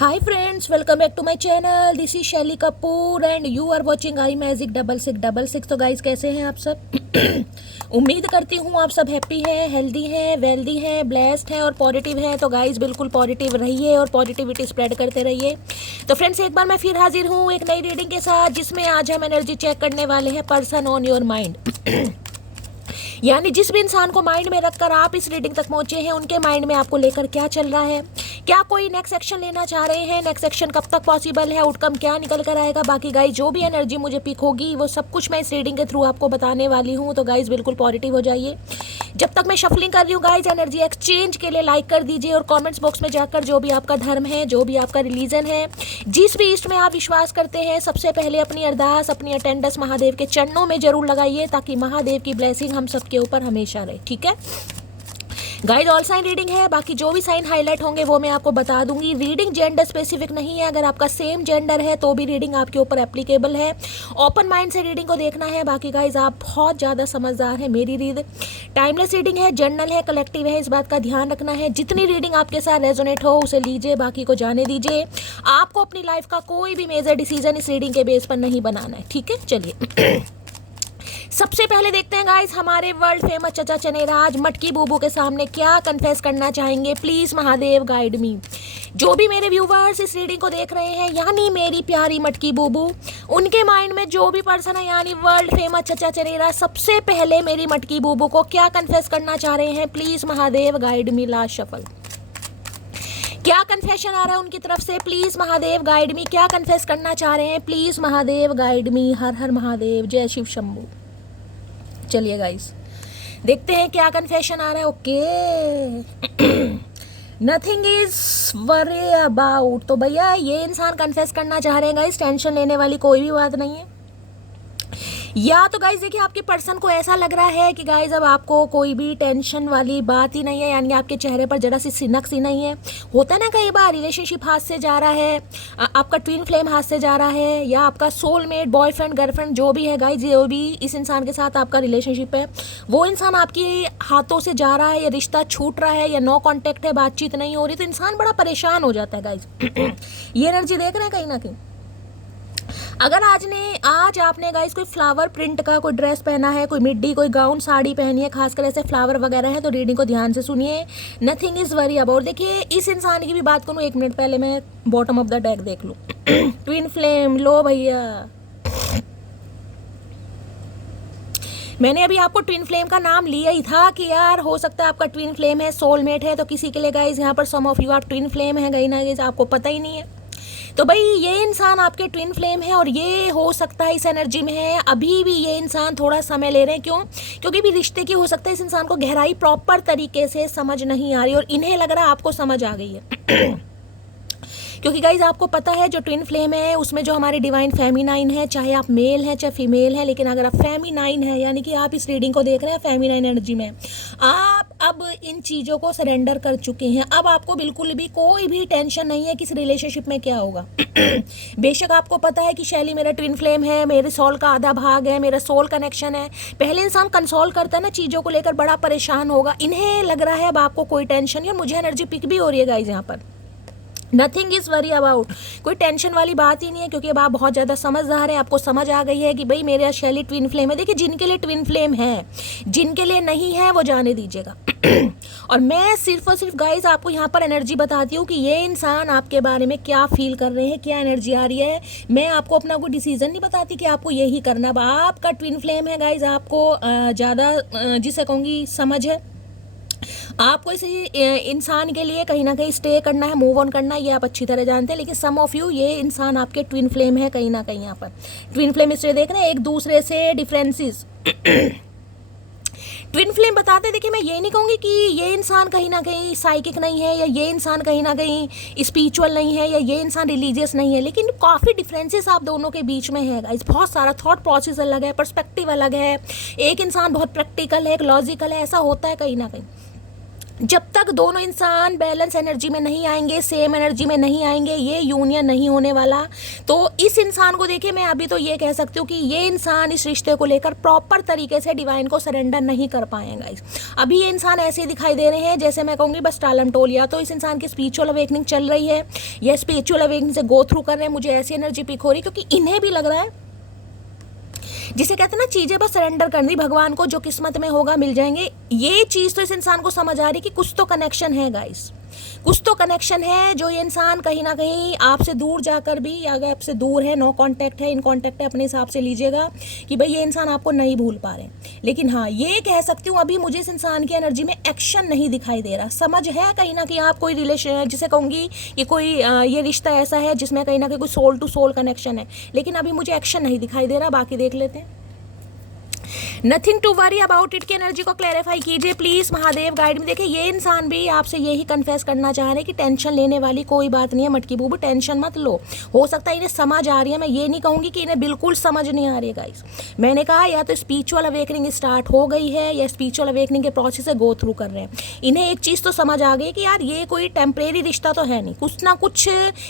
Hi friends, welcome back to my channel. This is Shelly Kapoor and you are watching I magic 6666। तो guys कैसे हैं आप सब? उम्मीद करती हूँ आप सब हैप्पी हैं, हेल्दी हैं, वेल्दी हैं, ब्लेस्ड हैं और पॉजिटिव हैं। तो गाइस बिल्कुल पॉजिटिव रहिए और पॉजिटिविटी स्प्रेड करते रहिए। तो फ्रेंड्स एक बार मैं फिर हाजिर हूँ एक नई रीडिंग के साथ, जिसमें आज हम एनर्जी चेक करने वाले हैं पर्सन ऑन योर माइंड। यानी जिस भी इंसान को माइंड में रखकर आप इस रीडिंग तक पहुंचे हैं, उनके माइंड में आपको लेकर क्या चल रहा है, क्या कोई नेक्स्ट एक्शन लेना चाह रहे हैं, नेक्स्ट एक्शन कब तक पॉसिबल है, आउटकम क्या निकल कर आएगा। बाकी गाइज जो भी एनर्जी मुझे पिक होगी वो सब कुछ मैं इस रीडिंग के थ्रू आपको बताने वाली हूँ। तो गाइज बिल्कुल पॉजिटिव हो जाइए। जब तक मैं शफलिंग कर रही हूँ गाइज, एनर्जी एक्सचेंज के लिए लाइक कर दीजिए और कमेंट्स बॉक्स में जाकर जो भी आपका धर्म है, जो भी आपका रिलीजन है, जिस भी ईस्ट में आप विश्वास करते हैं, सबसे पहले अपनी अरदास, अपनी अटेंडेंस महादेव के चरणों में जरूर लगाइए, ताकि महादेव की ब्लेसिंग हम सबके ऊपर हमेशा रहे। ठीक है गाइड, ऑल साइन रीडिंग है। बाकी जो भी साइन हाईलाइट होंगे वो मैं आपको बता दूंगी। रीडिंग जेंडर स्पेसिफिक नहीं है। अगर आपका सेम जेंडर है तो भी रीडिंग आपके ऊपर एप्लीकेबल है। ओपन माइंड से रीडिंग को देखना है। बाकी गाइज आप बहुत ज़्यादा समझदार हैं। मेरी रीड टाइमलेस रीडिंग है, जर्नल है, कलेक्टिव है, इस बात का ध्यान रखना है। जितनी रीडिंग आपके साथ रेजोनेट हो उसे लीजिए, बाकी को जाने दीजिए। आपको अपनी लाइफ का कोई भी मेजर डिसीजन इस रीडिंग के बेस पर नहीं बनाना है। ठीक है, चलिए सबसे पहले देखते हैं गाइस, हमारे वर्ल्ड फेमस चचा चनेराज मटकी बूबू के सामने क्या कन्फेस करना चाहेंगे। प्लीज महादेव गाइड मी। जो भी मेरे व्यूवर्स इस रीडिंग को देख रहे हैं, यानी मेरी प्यारी मटकी बूबू, उनके माइंड में जो भी पर्सन है, यानी वर्ल्ड फेमस चचा चनेराज, सबसे पहले मेरी मटकी बूबू को क्या कन्फेस करना चाह रहे हैं। Please Mahadev guide me. Last shuffle. क्या कन्फेशन आ रहा है उनकी तरफ से। Please Mahadev guide me. क्या कन्फेस करना चाह रहे हैं। Please Mahadev guide me. हर हर महादेव, जय शिव शंभू। चलिए गाइस देखते हैं क्या कन्फेशन आ रहा है। Okay, nothing is worry about. तो भैया ये इंसान कन्फेस करना चाह रहे हैं गाइस, टेंशन लेने वाली कोई भी बात नहीं है। या तो गाइज देखिए, आपके पर्सन को ऐसा लग रहा है कि गाइज अब आपको कोई भी टेंशन वाली बात ही नहीं है, यानी आपके चेहरे पर जरा सी सिनक सी नहीं है। होता है ना कई बार रिलेशनशिप हाथ से जा रहा है, आपका ट्विन फ्लेम हाथ से जा रहा है, या आपका सोलमेट, बॉयफ्रेंड, गर्लफ्रेंड जो भी है गाइज, जो भी इस इंसान के साथ आपका रिलेशनशिप है, वो इंसान आपके हाथों से जा रहा है, या रिश्ता छूट रहा है, या नो कॉन्टेक्ट है, बातचीत नहीं हो रही, तो इंसान बड़ा परेशान हो जाता है गाइज। ये एनर्जी देख रहे हैं कहीं ना कहीं। अगर आज आपने गाइस कोई फ्लावर प्रिंट का कोई ड्रेस पहना है, कोई मिड्डी, कोई गाउन, साड़ी पहनी है, खासकर ऐसे फ्लावर वगैरह है, तो रीडिंग को ध्यान से सुनिए। Nothing is worry about. देखिए इस इंसान की भी बात करूँ, एक मिनट पहले मैं बॉटम ऑफ द डेक देख लूँ। ट्विन फ्लेम, लो भैया, मैंने अभी आपको ट्विन फ्लेम का नाम लिया ही था कि यार हो सकता है आपका ट्विन फ्लेम है, सोलमेट है। तो किसी के लिए गाइज यहाँ पर सम ऑफ यू आप ट्विन फ्लेम है, गई ना गाइज, आपको पता ही नहीं है। तो भाई ये इंसान आपके ट्विन फ्लेम है, और ये हो सकता है इस एनर्जी में है। अभी भी ये इंसान थोड़ा समय ले रहे हैं। क्यों? क्योंकि भी रिश्ते की हो सकता है इस इंसान को गहराई प्रॉपर तरीके से समझ नहीं आ रही, और इन्हें लग रहा है आपको समझ आ गई है। क्योंकि गाइज आपको पता है जो ट्विन फ्लेम है उसमें जो हमारी डिवाइन फेमिनाइन है, चाहे आप मेल हैं चाहे फीमेल हैं, लेकिन अगर आप फेमिनाइन है, यानी कि आप इस रीडिंग को देख रहे हैं फेमिनाइन एनर्जी में, आप अब इन चीज़ों को सरेंडर कर चुके हैं। अब आपको बिल्कुल भी कोई भी टेंशन नहीं है कि इस रिलेशनशिप में क्या होगा। बेशक आपको पता है कि शैली मेरा ट्विन फ्लेम है, मेरे सोल का आधा भाग है, मेरा सोल कनेक्शन है। पहले इंसान कंसोल करता है ना चीज़ों को लेकर, बड़ा परेशान होगा। इन्हें लग रहा है अब आपको कोई टेंशन नहीं, और मुझे एनर्जी पिक भी हो रही है गाइज यहाँ पर। Nothing is worry about. कोई टेंशन वाली बात ही नहीं है, क्योंकि अब आप बहुत ज़्यादा समझदार हैं। आपको समझ आ गई है कि भाई मेरा शैली ट्विन फ्लेम है। देखिए जिनके लिए ट्विन फ्लेम है, जिनके लिए नहीं है वो जाने दीजिएगा। और मैं सिर्फ और सिर्फ गाइज आपको यहाँ पर एनर्जी बताती हूँ कि ये इंसान आपके बारे में क्या फील कर रहे हैं, क्या एनर्जी आ रही है। मैं आपको अपना कोई डिसीजन नहीं बताती कि आपको यही करना। अब आपका ट्विन फ्लेम है गाइज, आपको ज़्यादा जिसे कहूँगी समझ है। आपको इस इंसान के लिए कहीं ना कहीं स्टे करना है, मूव ऑन करना है, ये आप अच्छी तरह जानते हैं। लेकिन सम ऑफ यू, ये इंसान आपके ट्विन फ्लेम है कहीं ना कहीं। यहाँ पर ट्विन फ्लेम इसलिए देख रहे हैं, एक दूसरे से डिफरेंसेस। ट्विन फ्लेम बताते, देखिए मैं ये नहीं कहूँगी कि ये इंसान कहीं ना कहीं साइकिक नहीं है, या ये इंसान कहीं ना कहीं स्पिरिचुअल नहीं है, या ये इंसान रिलीजियस नहीं है, लेकिन काफ़ी डिफरेंसेस आप दोनों के बीच में है गाइस। बहुत सारा थॉट प्रोसेस अलग है, पर्सपेक्टिव अलग है। एक इंसान बहुत प्रैक्टिकल है, एक लॉजिकल है, ऐसा होता है कहीं ना कहीं। जब तक दोनों इंसान बैलेंस एनर्जी में नहीं आएंगे, सेम एनर्जी में नहीं आएंगे, ये यूनियन नहीं होने वाला। तो इस इंसान को देखिए, मैं अभी तो ये कह सकती हूँ कि ये इंसान इस रिश्ते को लेकर प्रॉपर तरीके से डिवाइन को सरेंडर नहीं कर पाएगा। अभी ये इंसान ऐसे दिखाई दे रहे हैं जैसे मैं कहूँगी बस टालम टोल। या तो इस इंसान की स्पिरिचुअल अवेकनिंग चल रही है या स्पिरिचुअल अवेकनिंग से गो थ्रू कर रहे हैं, मुझे ऐसी एनर्जी पिक हो रही, क्योंकि इन्हें भी लग रहा है, जिसे कहते हैं ना चीजें बस सरेंडर करनी भगवान को, जो किस्मत में होगा मिल जाएंगे। ये चीज तो इस इंसान को समझ आ रही कि कुछ तो कनेक्शन है गाइस, कुछ तो कनेक्शन है, जो ये इंसान कहीं ना कहीं आपसे दूर जाकर भी, या अगर आपसे दूर है, नो कांटेक्ट है, इन कांटेक्ट है, अपने हिसाब से लीजिएगा कि भाई ये इंसान आपको नहीं भूल पा रहे। लेकिन हाँ, ये कह सकती हूँ अभी मुझे इस इंसान की एनर्जी में एक्शन नहीं दिखाई दे रहा। समझ है कहीं ना कहीं आप कोई रिलेशन, जिसे कहूँगी कि कोई ये रिश्ता ऐसा है जिसमें कहीं ना कहीं कोई सोल टू सोल कनेक्शन है, लेकिन अभी मुझे एक्शन नहीं दिखाई दे रहा। बाकी देख लेते हैं। Nothing to worry about it की एनर्जी को क्लैरिफाई कीजिए प्लीज महादेव, गाइड में। देखिए ये इंसान भी आपसे यही कन्फेस करना चाह रहे हैं कि टेंशन लेने वाली कोई बात नहीं है मटकी बूबू, टेंशन मत लो। हो सकता है इन्हें समझ आ रही है, मैं ये नहीं कहूँगी कि इन्हें बिल्कुल समझ नहीं आ रही है गाइस। मैंने कहा या तो स्पिरिचुअल अवेकनिंग स्टार्ट हो गई है या स्पिरिचुअल अवेकनिंग के प्रोसेस से गो थ्रू कर रहे हैं। इन्हें एक चीज़ तो समझ आ गई कि यार ये कोई टेम्परेरी रिश्ता तो है नहीं, कुछ ना कुछ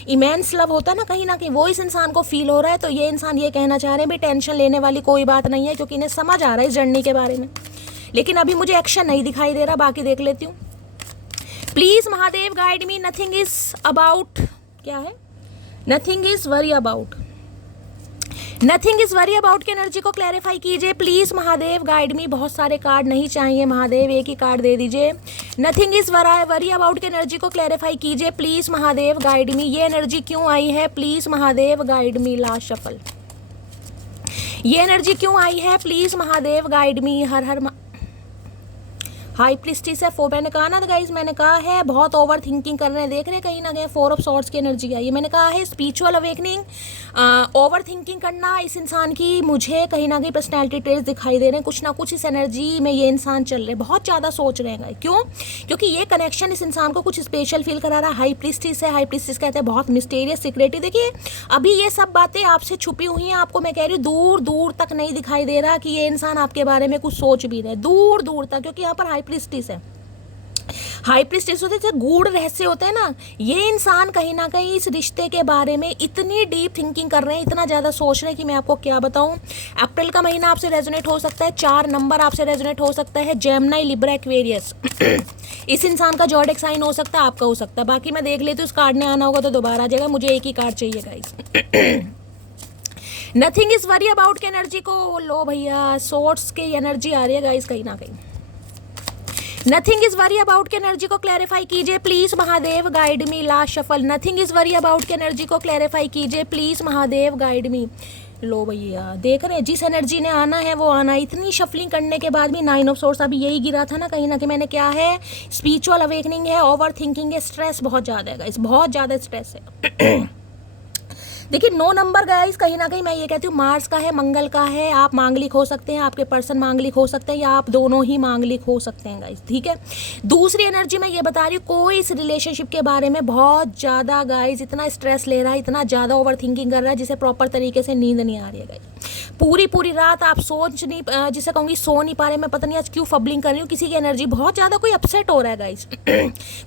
इमेंस लव होता है ना कहीं वो इस इंसान को फील हो रहा है। तो ये इंसान ये कहना चाह रहे हैं भाई टेंशन लेने वाली कोई बात नहीं है, क्योंकि इन्हें समझ आ रहा है इस जर्नी के बारे में, लेकिन अभी मुझे एक्शन नहीं दिखाई दे रहा। बाकी देख लेती हूँ please Mahadev, guide me. Nothing is about, क्या है, nothing is worry about, nothing is worry about की एनर्जी को क्लैरिफाई कीजिए प्लीज महादेव, गाइड मी। बहुत सारे कार्ड नहीं चाहिए महादेव, एक ही कार्ड दे दीजिए। नथिंग इज वरी अबाउट की एनर्जी को क्लैरिफाई कीजिए प्लीज महादेव, गाइड मी। ये एनर्जी क्यों आई है please Mahadev, guide me. Last shuffle, ये एनर्जी क्यों आई है प्लीज महादेव, गाइड मी। हर हर हाई प्रिस्टिस है, मैंने कहा ना गाइस, मैंने कहा है बहुत ओवर थिंकिंग कर रहे हैं, देख रहे हैं कहीं ना कहीं 4 ऑफ सॉर्ड्स की एनर्जी आई है। मैंने कहा है स्पिरिचुअल अवेकनिंग, ओवर थिंकिंग करना इस इंसान की, मुझे कहीं ना कहीं पर्सनैलिटी ट्रेट्स दिखाई दे रहे हैं। कुछ ना कुछ इस एनर्जी में ये इंसान चल रहे हैं, बहुत ज़्यादा सोच रहे हैं। क्यों? क्योंकि ये कनेक्शन इस इंसान को कुछ स्पेशल फील करा रहा है। हाई प्रिस्टिस है, हाई प्रिस्टिस कहते हैं बहुत मिस्टीरियस सिक्रेटिव। देखिए अभी ये सब बातें आपसे छुपी हुई हैं, आपको मैं कह रही हूँ दूर दूर तक नहीं दिखाई दे रहा कि ये इंसान आपके बारे में कुछ सोच भी रहे, दूर दूर तक, क्योंकि यहाँ पर हाई प्रिस्टिस है। हाई प्रिस्टिस होते हैं, गूढ़ रहस्य होते हैं ना, ये इंसान कहीं ना कहीं इस रिश्ते के बारे में इतनी डीप थिंकिंग कर रहे हैं, इतना ज़्यादा सोच रहे हैं कि मैं आपको क्या बताऊं। अप्रैल का महीना आपसे रेजोनेट हो सकता है, 4 नंबर आपसे रेजोनेट हो सकता है, जेमिनी, लिब्रा, एक्वेरियस। इस इंसान का जॉडिक साइन हो सकता है, आपका हो सकता है। बाकी मैं देख लेती हूँ, इस कार्ड ने आना होगा तो दोबारा आ जाएगा, मुझे एक ही कार्ड चाहिए guys. Nothing is worry about की एनर्जी को लो भैया, सोर्ट्स की एनर्जी आ रही है गाइस कहीं ना कहीं। नथिंग इज वरी अबाउट की एनर्जी को क्लैरिफाई कीजिए please Mahadev, guide me. Last shuffle, nothing is worry about की एनर्जी को क्लैरिफाई कीजिए प्लीज महादेव, गाइड मी। लो भैया, देख रहे हैं जिस एनर्जी ने आना है वो आना। इतनी शफलिंग करने के बाद भी 9 ऑफ सोर्स अभी यही गिरा था ना कहीं ना कहीं। मैंने क्या है, स्पिरिचुअल अवेकनिंग है, ओवर थिंकिंग है, स्ट्रेस बहुत ज़्यादा है गाइस, बहुत ज़्यादा स्ट्रेस है। देखिए 9 नंबर गाइस कहीं ना कहीं मैं ये कहती हूँ मार्स का है, मंगल का है। आप मांगलिक हो सकते हैं, आपके पर्सन मांगलिक हो सकते हैं, या आप दोनों ही मांगलिक हो सकते हैं गाइस, ठीक है। दूसरी एनर्जी मैं ये बता रही हूँ, कोई इस रिलेशनशिप के बारे में बहुत ज़्यादा गाइस इतना स्ट्रेस ले रहा है, इतना ज़्यादा ओवर थिंकिंग कर रहा है जिसे प्रॉपर तरीके से नींद नहीं आ रही है गाइस। पूरी रात आप सोच नहीं, जिसे कहूँगी सो नहीं पा रहे। मैं पता नहीं आज क्यों फबलिंग कर रही हूँ, किसी की एनर्जी बहुत ज़्यादा कोई अपसेट हो रहा है गाइस।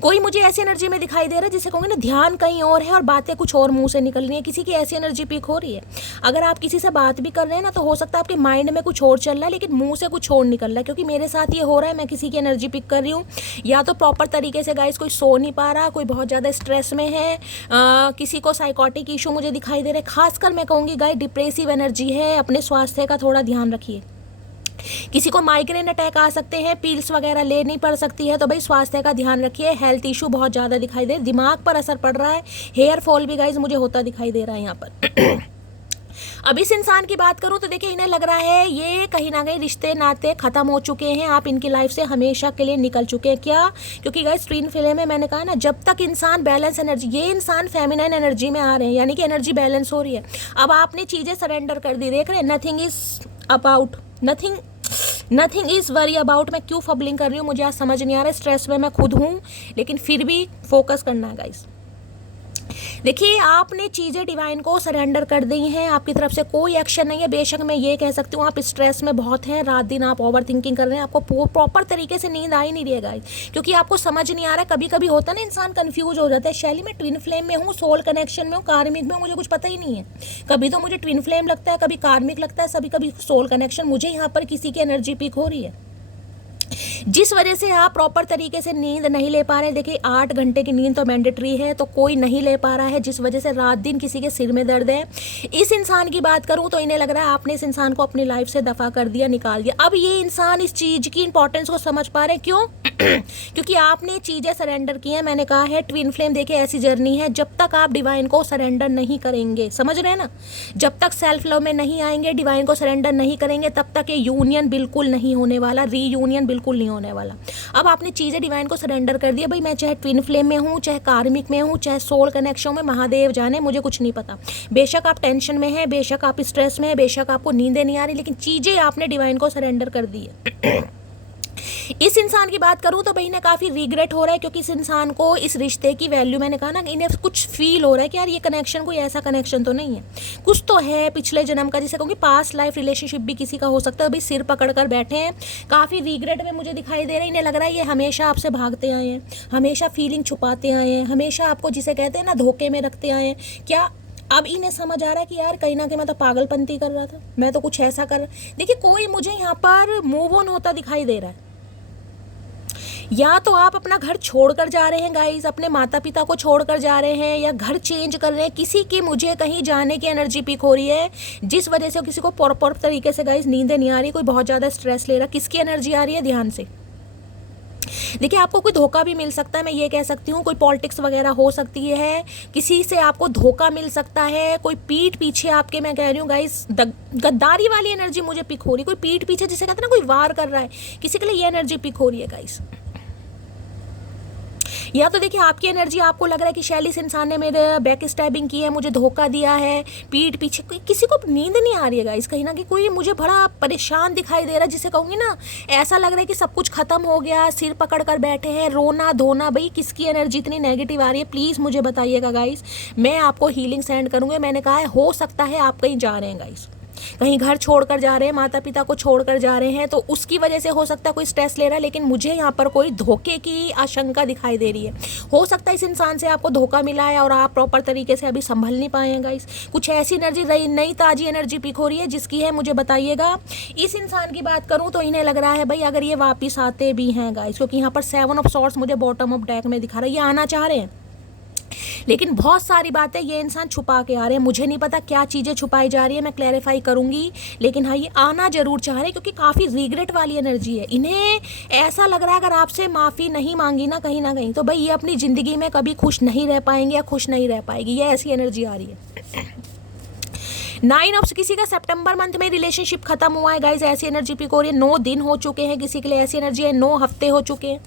कोई मुझे ऐसी एनर्जी में दिखाई दे रहा है जिसे कहूँगी ना ध्यान कहीं और है और बातें कुछ और मुंह से निकल रही है। किसी की ऐसी एनर्जी पिक हो रही है। अगर आप किसी से बात भी कर रहे हैं ना तो हो सकता है आपके माइंड में कुछ और चल रहा है लेकिन मुंह से कुछ और निकल रहा है, क्योंकि मेरे साथ ये हो रहा है। मैं किसी की एनर्जी पिक कर रही हूँ, या तो प्रॉपर तरीके से गाइस कोई सो नहीं पा रहा, कोई बहुत ज़्यादा स्ट्रेस में है, किसी को साइकोटिक इशू मुझे दिखाई दे रहे। खासकर मैं कहूँगी गाइस डिप्रेसिव एनर्जी है, अपने स्वास्थ्य का थोड़ा ध्यान रखिए। किसी को माइग्रेन अटैक आ सकते हैं, पील्स वगैरह ले नहीं पड़ सकती है, तो भाई स्वास्थ्य का ध्यान रखिए। हेल्थ इशू बहुत ज़्यादा दिखाई दे, दिमाग पर असर पड़ रहा है, हेयर फॉल भी गाइस मुझे होता दिखाई दे रहा है यहाँ पर। अब इस इंसान की बात करूं तो देखिए इन्हें लग रहा है ये कहीं ना कहीं रिश्ते नाते खत्म हो चुके हैं, आप इनकी लाइफ से हमेशा के लिए निकल चुके हैं। क्या? क्योंकि गाइस ट्विन फ्लेम में मैंने कहा ना, जब तक इंसान बैलेंस एनर्जी, ये इंसान फेमिनाइन एनर्जी में आ रहे हैं, यानी कि एनर्जी बैलेंस हो रही है। अब आपने चीज़ें सरेंडर कर दी, देख रहे हैं। Nothing is about, nothing is worry about. मैं क्यों फबलिंग कर रही हूँ मुझे आज समझ नहीं आ रहा है, स्ट्रेस में मैं खुद हूँ, लेकिन फिर भी फोकस करना है गाइस। देखिए, आपने चीज़ें डिवाइन को सरेंडर कर दी हैं, आपकी तरफ से कोई एक्शन नहीं है। बेशक मैं ये कह सकती हूँ आप स्ट्रेस में बहुत हैं, रात दिन आप ओवर थिंकिंग कर रहे हैं, आपको प्रॉपर तरीके से नींद आ ही नहीं रही है गाइस, क्योंकि आपको समझ नहीं आ रहा है। कभी कभी होता है ना, इंसान कंफ्यूज हो जाता है, शैली मैं ट्विन फ्लेम में हूँ, सोल कनेक्शन में हूँ, कार्मिक में हूँ, मुझे कुछ पता ही नहीं है। कभी तो मुझे ट्विन फ्लेम लगता है, कभी कार्मिक लगता है, कभी कभी सोल कनेक्शन। मुझे यहाँ पर किसी की एनर्जी पिक हो रही है, जिस वजह से आप प्रॉपर तरीके से नींद नहीं ले पा रहे। देखिए 8 घंटे की नींद तो मैंडेटरी है, तो कोई नहीं ले पा रहा है, जिस वजह से रात दिन किसी के सिर में दर्द है। इस इंसान की बात करूं तो इन्हें लग रहा है आपने इस इंसान को अपनी लाइफ से दफा कर दिया, निकाल दिया। अब ये इंसान इस चीज़ की इंपॉर्टेंस को समझ पा रहे हैं। क्यों? क्योंकि आपने चीज़ें सरेंडर की हैं। मैंने कहा है ट्विन फ्लेम देखिए ऐसी जर्नी है, जब तक आप डिवाइन को सरेंडर नहीं करेंगे, समझ रहे हैं ना, जब तक सेल्फ लव में नहीं आएंगे, डिवाइन को सरेंडर नहीं करेंगे, तब तक ये यूनियन बिल्कुल नहीं होने वाला, रीयूनियन बिल्कुल नहीं होने वाला। अब आपने चीज़ें डिवाइन को सरेंडर कर दिया। भाई मैं चाहे ट्विन फ्लेम में हूँ, चाहे कार्मिक में हूँ, चाहे सोल कनेक्शन में, महादेव जाने, मुझे कुछ नहीं पता। बेशक आप टेंशन में हैं, बेशक आप स्ट्रेस में हैं, बेशक आपको नींदें नहीं आ रही, लेकिन चीज़ें आपने डिवाइन को सरेंडर कर दी है। इस इंसान की बात करूं तो भाई इन्हें काफ़ी रिग्रेट हो रहा है, क्योंकि इस इंसान को इस रिश्ते की वैल्यू, मैंने कहा ना, इन्हें कुछ फील हो रहा है कि यार ये कनेक्शन कोई ऐसा कनेक्शन तो नहीं है, कुछ तो है पिछले जन्म का, जिसे कहूँगी पास्ट लाइफ रिलेशनशिप भी किसी का हो सकता है। भाई सिर पकड़ कर बैठे हैं, काफ़ी रिग्रेट में मुझे दिखाई दे रहा है। इन्हें लग रहा है ये हमेशा आपसे भागते आए हैं, हमेशा फीलिंग छुपाते आए हैं, हमेशा आपको जिसे कहते हैं ना धोखे में रखते आए हैं। क्या अब इन्हें समझ आ रहा है कि यार कहीं ना कहीं मैं तो पागलपंती कर रहा था, मैं तो कुछ ऐसा कर। देखिए कोई मुझे यहाँ पर मूव ऑन होता दिखाई दे रहा है। या तो आप अपना घर छोड़कर जा रहे हैं गाइस, अपने माता पिता को छोड़कर जा रहे हैं, या घर चेंज कर रहे हैं। किसी की मुझे कहीं जाने की एनर्जी पिक हो रही है, जिस वजह से किसी को प्रॉपर तरीके से गाइस नींदें नहीं आ रही, कोई बहुत ज़्यादा स्ट्रेस ले रहा। किसकी एनर्जी आ रही है, ध्यान से देखिए। आपको कोई धोखा भी मिल सकता है, मैं ये कह सकती हूँ, कोई पॉलिटिक्स वगैरह हो सकती है, किसी से आपको धोखा मिल सकता है, कोई पीठ पीछे आपके, मैं कह रही हूँ गाइस, गद्दारी वाली एनर्जी मुझे पिक हो रही है। कोई पीठ पीछे जिसे कहते हैं ना कोई वार कर रहा है, किसी के लिए ये एनर्जी पिक हो रही है गाइस। या तो देखिए आपकी एनर्जी, आपको लग रहा है कि शैली इस इंसान ने मेरे बैक स्टैबिंग की है, मुझे धोखा दिया है, पीठ पीछे। किसी को नींद नहीं आ रही है गाइस, कहीं ना कहीं कोई मुझे बड़ा परेशान दिखाई दे रहा है, जिसे कहूँगी ना ऐसा लग रहा है कि सब कुछ खत्म हो गया, सिर पकड़ कर बैठे हैं, रोना धोना। भाई किसकी एनर्जी इतनी नेगेटिव आ रही है, प्लीज़ मुझे बताइएगा गाइस, मैं आपको हीलिंग सेंड करूँगी। मैंने कहा है हो सकता है आप कहीं जा रहे हैं गाइस, कहीं घर छोड़कर जा रहे हैं, माता पिता को छोड़कर जा रहे हैं, तो उसकी वजह से हो सकता है कोई स्ट्रेस ले रहा है, लेकिन मुझे यहाँ पर कोई धोखे की आशंका दिखाई दे रही है। हो सकता है इस इंसान से आपको धोखा मिला है और आप प्रॉपर तरीके से अभी संभल नहीं पाए हैं गाइस। कुछ ऐसी एनर्जी, नई ताजी एनर्जी पिक हो रही है, जिसकी है मुझे बताइएगा। इस इंसान की बात करूँ तो इन्हें लग रहा है भाई अगर ये वापिस आते भी हैं गाइस, क्योंकि यहाँ पर 7 ऑफ सॉर्ड्स मुझे बॉटम ऑफ डेक में दिखा रहा है, ये आना चाह रहे हैं, लेकिन बहुत सारी बातें ये इंसान छुपा के आ रहे हैं। मुझे नहीं पता क्या चीज़ें छुपाई जा रही है, मैं क्लैरिफाई करूंगी, लेकिन हाँ ये आना जरूर चाह रहे हैं, क्योंकि काफ़ी रिग्रेट वाली एनर्जी है। इन्हें ऐसा लग रहा है अगर आपसे माफ़ी नहीं मांगी ना कहीं ना कहीं, तो भाई ये अपनी ज़िंदगी में कभी खुश नहीं रह पाएंगे या खुश नहीं रह पाएगी, ये ऐसी एनर्जी आ रही है। 9 ऑफ, किसी का सितंबर मंथ में रिलेशनशिप खत्म हुआ है गाइज, ऐसी एनर्जी पिक हो रही है। 9 दिन हो चुके हैं, किसी के लिए ऐसी एनर्जी है, 9 हफ्ते हो चुके हैं।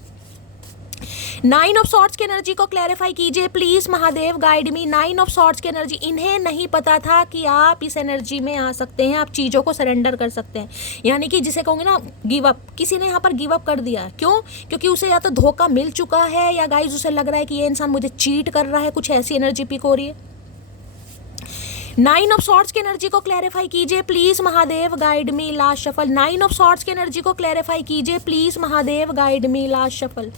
9 ऑफ सॉर्ड्स की एनर्जी को क्लैरिफाई कीजिए please, Mahadev guide me. 9 of swords की एनर्जी, इन्हें नहीं पता था कि आप इस एनर्जी में आ सकते हैं, आप चीज़ों को सरेंडर कर सकते हैं, यानी कि जिसे कहूँगे ना गिव अप। किसी ने यहाँ पर गिव अप कर दिया, क्यों? क्योंकि उसे या तो धोखा मिल चुका है, या गाइज उसे लग रहा है कि ये इंसान मुझे चीट कर रहा है, कुछ ऐसी एनर्जी पिक हो रही है। 9 ऑफ सॉर्ड्स की एनर्जी को क्लैरिफाई कीजिए please, Mahadev guide me, last shuffle. 9 of swords की एनर्जी को क्लैरिफाई कीजिए please, Mahadev guide me, last shuffle.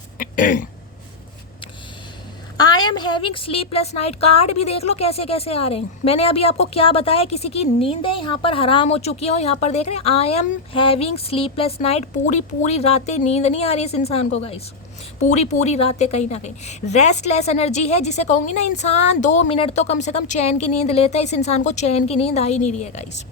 I am having sleepless night, card भी देख लो कैसे कैसे आ रहे हैं। मैंने अभी आपको क्या बताया, किसी की नींदें यहाँ पर हराम हो चुकी हो, यहाँ पर देख रहे हैं I am having sleepless night, पूरी रातें नींद नहीं आ रही इस इंसान को गाइस, पूरी रातें कहीं ना कहीं रेस्टलेस एनर्जी है, जिसे कहूँगी ना इंसान 2 मिनट तो कम से कम चैन की नींद लेता है, इस इंसान को चैन की नींद आ ही नहीं रही है गाइस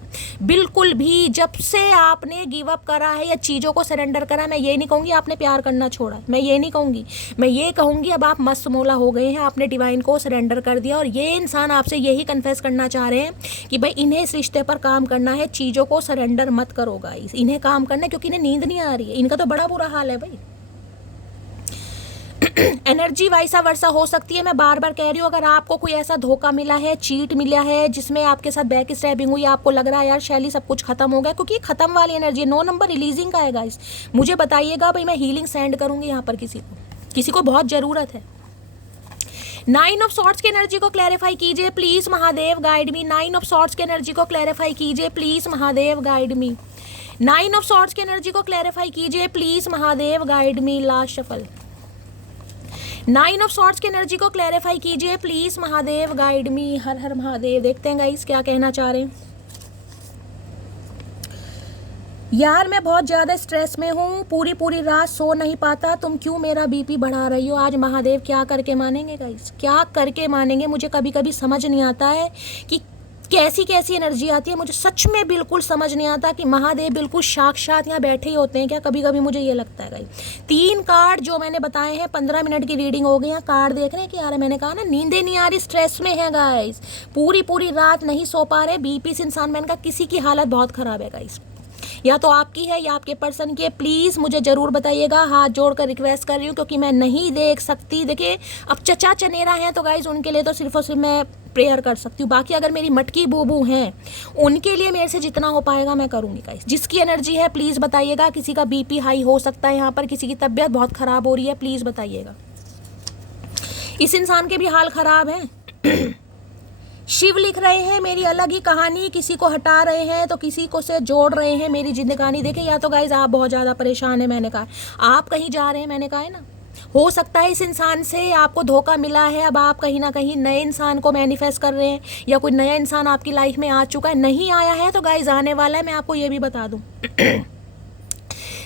बिल्कुल भी। जब से आपने गिव अप करा है या चीज़ों को सरेंडर करा, मैं ये नहीं कहूँगी आपने प्यार करना छोड़ा, मैं ये नहीं कहूँगी, मैं ये कहूँगी अब आप मस्त मौला हो गए हैं, आपने डिवाइन को सरेंडर कर दिया, और ये इंसान आपसे यही कन्फेस करना चाह रहे हैं कि भाई इन्हें इस रिश्ते पर काम करना है, चीज़ों को सरेंडर मत करो गाइस, इन्हें काम करना है, क्योंकि इन्हें नींद नहीं आ रही है, इनका तो बड़ा बुरा हाल है भाई। एनर्जी वाइसा वर्सा हो सकती है, मैं बार बार कह रही हूँ, अगर आपको कोई ऐसा धोखा मिला है, चीट मिला है, जिसमें आपके साथ बैक स्टैबिंग हुई, आपको लग रहा है यार शैली सब कुछ खत्म हो गया, क्योंकि खत्म वाली एनर्जी है। 9 नंबर रिलीजिंग का है गाइस, मुझे बताइएगा भाई, मैं हीलिंग सेंड करूँगी यहाँ पर किसी को बहुत ज़रूरत है। नाइन ऑफ सॉर्ड्स की एनर्जी को क्लैरिफाई कीजिए please Mahadev guide me. Nine of swords की एनर्जी को क्लैरिफाई कीजिए please Mahadev guide me. Nine of swords की एनर्जी को क्लैरिफाई कीजिए please Mahadev guide me. Last shuffle. Nine of swords की एनर्जी को क्लैरिफाई कीजिए प्लीज महादेव गाइड मी। हर हर महादेव। देखते हैं गाइस क्या कहना चाह रहे हैं। यार मैं बहुत ज़्यादा स्ट्रेस में हूँ, पूरी रात सो नहीं पाता, तुम क्यों मेरा बीपी बढ़ा रही हो। आज महादेव क्या करके मानेंगे गाइस, क्या करके मानेंगे। मुझे कभी कभी समझ नहीं आता है कि कैसी कैसी एनर्जी आती है। मुझे सच में बिल्कुल समझ नहीं आता कि महादेव बिल्कुल साक्षात यहाँ बैठे ही होते हैं क्या। कभी कभी मुझे ये लगता है गाइस। 3 कार्ड जो मैंने बताए हैं, 15 मिनट की रीडिंग हो गई। यहाँ कार्ड देख रहे हैं कि यार मैंने कहा ना नींदें नहीं आ रही, स्ट्रेस में है गाइस, पूरी रात नहीं सो पा रहे। बीपी से इंसान, मैंने कहा किसी की हालत बहुत ख़राब है गाइस, या तो आपकी है या आपके पर्सन की है। प्लीज़ मुझे ज़रूर बताइएगा, हाथ जोड़कर रिक्वेस्ट कर रही हूँ, क्योंकि मैं नहीं देख सकती। देखिए अब चचा चनेरा हैं तो गाइज उनके लिए तो सिर्फ और सिर्फ मैं प्रेयर कर सकती हूँ। बाकी अगर मेरी मटकी बूबू हैं उनके लिए मेरे से जितना हो पाएगा मैं करूँगी गाइज। जिसकी एनर्जी है प्लीज़ बताइएगा। किसी का बीपी हाई हो सकता है यहाँ पर, किसी की तबीयत बहुत ख़राब हो रही है, प्लीज़ बताइएगा। इस इंसान के भी हाल ख़राब हैं। शिव लिख रहे हैं मेरी अलग ही कहानी, किसी को हटा रहे हैं तो किसी को से जोड़ रहे हैं मेरी जिंदगानी। देखे या तो गाइज आप बहुत ज़्यादा परेशान है, मैंने कहा आप कहीं जा रहे हैं, मैंने कहा है ना। हो सकता है इस इंसान से आपको धोखा मिला है, अब आप कहीं ना कहीं नए इंसान को मैनिफेस्ट कर रहे हैं, या कोई नया इंसान आपकी लाइफ में आ चुका है। नहीं आया है तो गाइज आने वाला है, मैं आपको ये भी बता दूँ।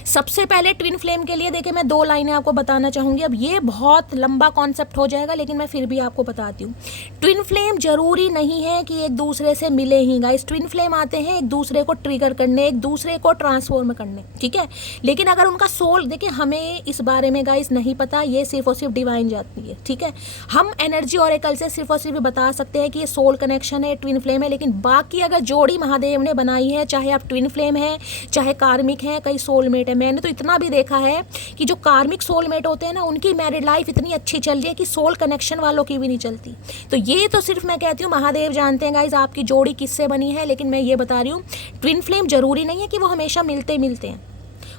सबसे पहले ट्विन फ्लेम के लिए देखिए मैं 2 लाइनें आपको बताना चाहूँगी। अब ये बहुत लंबा कॉन्सेप्ट हो जाएगा, लेकिन मैं फिर भी आपको बताती हूँ। ट्विन फ्लेम जरूरी नहीं है कि एक दूसरे से मिले ही गाइस। ट्विन फ्लेम आते हैं एक दूसरे को ट्रिगर करने, एक दूसरे को ट्रांसफॉर्म करने, ठीक है। लेकिन अगर उनका सोल, देखिए हमें इस बारे में गाइस नहीं पता, ये सिर्फ और सिर्फ डिवाइन जानती है, ठीक है। हम एनर्जी ऑरेकल से सिर्फ और सिर्फ बता सकते हैं कि ये सोल कनेक्शन है, ट्विन फ्लेम है। लेकिन बाकी अगर जोड़ी महादेव ने बनाई है, चाहे आप ट्विन फ्लेम है चाहे कार्मिक है, कई सोलमेट है। मैंने तो इतना भी देखा है कि जो कार्मिक सोलमेट होते हैं ना, उनकी मैरिड लाइफ इतनी अच्छी चल रही है कि सोल कनेक्शन वालों की भी नहीं चलती। तो ये तो सिर्फ मैं कहती हूँ महादेव जानते हैं गाइज आपकी जोड़ी किससे बनी है। लेकिन मैं ये बता रही हूँ ट्विन फ्लेम जरूरी नहीं है कि वो हमेशा मिलते हैं।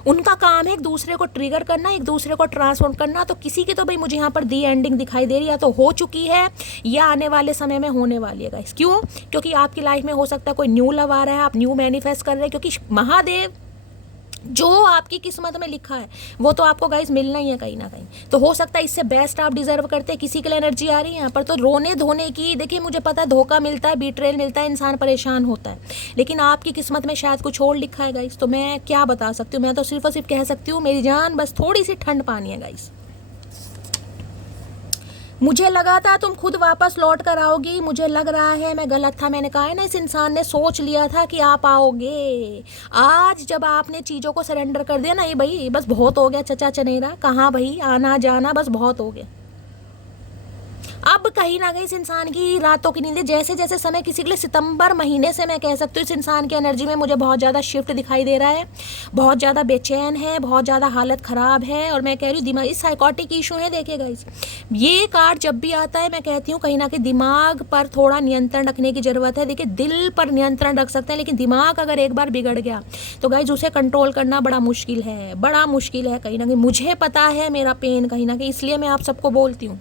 उनका काम है एक दूसरे को ट्रिगर करना, एक दूसरे को ट्रांसफॉर्म करना। तो किसी की तो भाई मुझे यहाँ पर दी एंडिंग दिखाई दे रही है, या तो हो चुकी है या आने वाले समय में होने वाली है गाइस। क्यों? क्योंकि आपकी लाइफ में हो सकता है कोई न्यू लव आ रहा है, आप न्यू मैनिफेस्ट कर रहे हैं। क्योंकि महादेव जो आपकी किस्मत में लिखा है वो तो आपको गाइस मिलना ही है कहीं ना कहीं। तो हो सकता है इससे बेस्ट आप डिजर्व करते हैं। किसी के लिए एनर्जी आ रही है यहाँ पर तो रोने धोने की। देखिए मुझे पता है धोखा मिलता है, बीट्रेल मिलता है, इंसान परेशान होता है, लेकिन आपकी किस्मत में शायद कुछ और लिखा है गाइस। तो मैं क्या बता सकती हूँ, मैं तो सिर्फ और सिर्फ कह सकती हूँ मेरी जान बस थोड़ी सी ठंड पानी है गाइस। मुझे लगा था तुम खुद वापस लौट कर आओगी, मुझे लग रहा है मैं गलत था। मैंने कहा है ना, इस इंसान ने सोच लिया था कि आप आओगे। आज जब आपने चीज़ों को सरेंडर कर दिया ना, ये भाई बस बहुत हो गया चचा चनेरा, कहाँ भाई आना जाना बस बहुत हो गया। अब कहीं ना कहीं इस इंसान की रातों की नींदें, जैसे जैसे समय किसी के लिए सितंबर महीने से मैं कह सकती हूँ इस इंसान की एनर्जी में मुझे बहुत ज़्यादा शिफ्ट दिखाई दे रहा है। बहुत ज़्यादा बेचैन है, बहुत ज़्यादा हालत ख़राब है। और मैं कह रही हूँ दिमागी साइकोटिक इशू है। देखिएगा इस ये कार्ड जब भी आता है मैं कहती हूँ कहीं ना कहीं दिमाग पर थोड़ा नियंत्रण रखने की ज़रूरत है। देखिए दिल पर नियंत्रण रख सकते हैं, लेकिन दिमाग अगर एक बार बिगड़ गया तो गाइज उसे कंट्रोल करना बड़ा मुश्किल है, बड़ा मुश्किल है कहीं ना कहीं। मुझे पता है मेरा पेन कहीं ना कहीं, इसलिए मैं आप सबको बोलती हूँ।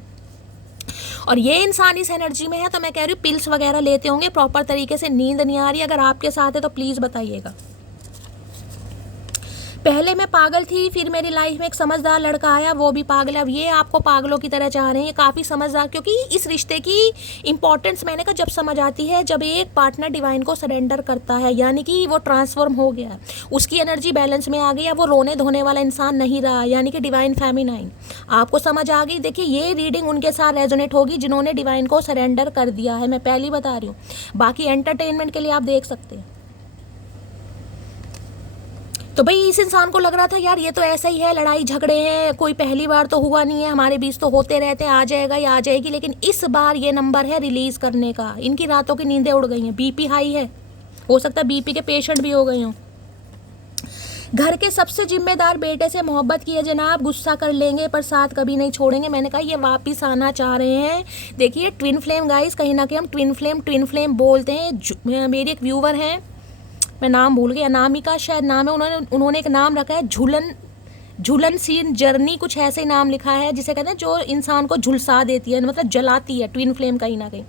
और ये इंसान इस एनर्जी में है तो मैं कह रही हूँ पिल्स वगैरह लेते होंगे, प्रॉपर तरीके से नींद नहीं आ रही। अगर आपके साथ है तो प्लीज़ बताइएगा। पहले मैं पागल थी, फिर मेरी लाइफ में एक समझदार लड़का आया, वो भी पागल है। अब ये आपको पागलों की तरह चाह रहे हैं, ये काफ़ी समझदार। क्योंकि इस रिश्ते की इंपॉर्टेंस मैंने कहा जब समझ आती है, जब एक पार्टनर डिवाइन को सरेंडर करता है, यानी कि वो ट्रांसफॉर्म हो गया, उसकी एनर्जी बैलेंस में आ गई, अब वो रोने धोने वाला इंसान नहीं रहा, यानी कि डिवाइन फेमिनाइन। आपको समझ आ गई। देखिए ये रीडिंग उनके साथ रेजोनेट होगी जिन्होंने डिवाइन को सरेंडर कर दिया है, मैं पहली बता रही हूँ। बाकी एंटरटेनमेंट के लिए आप देख सकते हैं। तो भाई इस इंसान को लग रहा था यार ये तो ऐसा ही है, लड़ाई झगड़े हैं, कोई पहली बार तो हुआ नहीं है, हमारे बीच तो होते रहते हैं, आ जाएगा या आ जाएगी। लेकिन इस बार ये नंबर है रिलीज करने का। इनकी रातों की नींदें उड़ गई हैं, बीपी हाई है, हो सकता है बीपी के पेशेंट भी हो गए हों। घर के सबसे जिम्मेदार बेटे से मोहब्बत की है जनाब, गुस्सा कर लेंगे पर साथ कभी नहीं छोड़ेंगे। मैंने कहा ये वापस आना चाह रहे हैं। देखिए ट्विन फ्लेम गाइस, कहीं ना कहीं हम ट्विन फ्लेम बोलते हैं। मेरी एक व्यूवर है, मैं नाम भूल गई, अनामिका शायद नाम है, उन्होंने एक नाम रखा है झूलन सीन जर्नी कुछ ऐसे ही नाम लिखा है, जिसे कहते हैं जो इंसान को झुलसा देती है, मतलब जलाती है, ट्विन फ्लेम कहीं ना कहीं।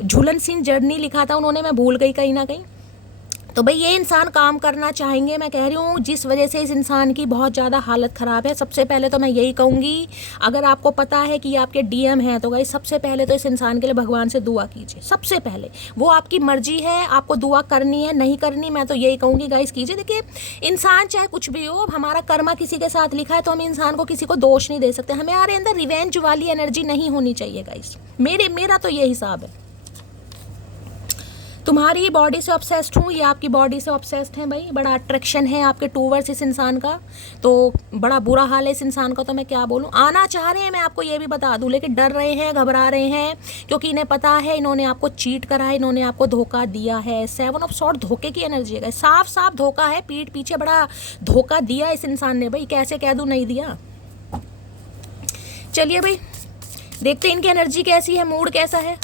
झूलन सीन जर्नी लिखा था उन्होंने, मैं भूल गई कहीं ना कहीं। तो भाई ये इंसान काम करना चाहेंगे, मैं कह रही हूँ, जिस वजह से इस इंसान की बहुत ज़्यादा हालत ख़राब है। सबसे पहले तो मैं यही कहूँगी, अगर आपको पता है कि आपके डीएम हैं तो गाइस सबसे पहले तो इस इंसान के लिए भगवान से दुआ कीजिए। सबसे पहले वो आपकी मर्जी है, आपको दुआ करनी है नहीं करनी, मैं तो यही कहूँगी गाइस कीजिए। देखिए इंसान चाहे कुछ भी हो, अब हमारा कर्मा किसी के साथ लिखा है तो हम इंसान को किसी को दोष नहीं दे सकते। हमारे अंदर रिवेंज वाली एनर्जी नहीं होनी चाहिए गाइस, मेरा तो ये हिसाब है। तुम्हारी बॉडी से ऑब्सेस्ड हूँ, ये आपकी बॉडी से ऑब्सेस्ड हैं भाई। बड़ा अट्रैक्शन है आपके टूवर्ड्स इस इंसान का, तो बड़ा बुरा हाल है इस इंसान का, तो मैं क्या बोलूँ। आना चाह रहे हैं, मैं आपको ये भी बता दूँ, लेकिन डर रहे हैं, घबरा रहे हैं, क्योंकि इन्हें पता है इन्होंने आपको चीट करा है, इन्होंने आपको धोखा दिया है। 7 ऑफ सॉर्ड धोखे की एनर्जी है, साफ साफ धोखा है, पीठ पीछे बड़ा धोखा दिया इस इंसान ने भाई। कैसे कह दूँ नहीं दिया। चलिए भाई देखते हैं इनकी एनर्जी कैसी है, मूड कैसा है।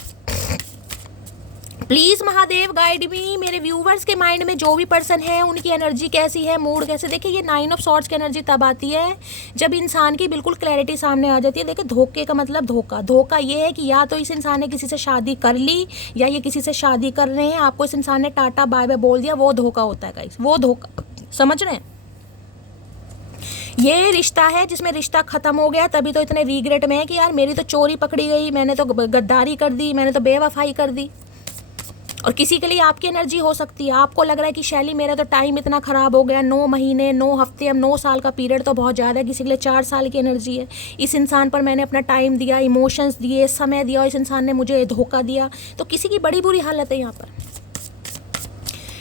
प्लीज़ महादेव गाइड मी, मेरे व्यूवर्स के माइंड में जो भी पर्सन है उनकी एनर्जी कैसी है, मूड कैसे। देखिए ये 9 ऑफ सॉर्ड्स की एनर्जी तब आती है जब इंसान की बिल्कुल क्लैरिटी सामने आ जाती है। देखिए धोखे का मतलब धोखा ये है कि या तो इस इंसान ने किसी से शादी कर ली, या ये किसी से शादी कर रहे हैं, आपको इस इंसान ने टाटा बाय बाय बोल दिया, वो धोखा होता है गाइस, वो धोखा, समझ रहे हैं। ये रिश्ता है जिसमें रिश्ता खत्म हो गया, तभी तो इतने रिग्रेट में है कि यार मेरी तो चोरी पकड़ी गई, मैंने तो गद्दारी कर दी, मैंने तो बेवफाई कर दी। और किसी के लिए आपकी एनर्जी हो सकती है, आपको लग रहा है कि शैली मेरा तो टाइम इतना ख़राब हो गया, 9 महीने 9 हफ्ते, अब 9 साल का पीरियड तो बहुत ज़्यादा है, किसी के लिए 4 साल की एनर्जी है। इस इंसान पर मैंने अपना टाइम दिया, इमोशंस दिए, समय दिया, और इस इंसान ने मुझे धोखा दिया, तो किसी की बड़ी बुरी हालत है यहाँ पर।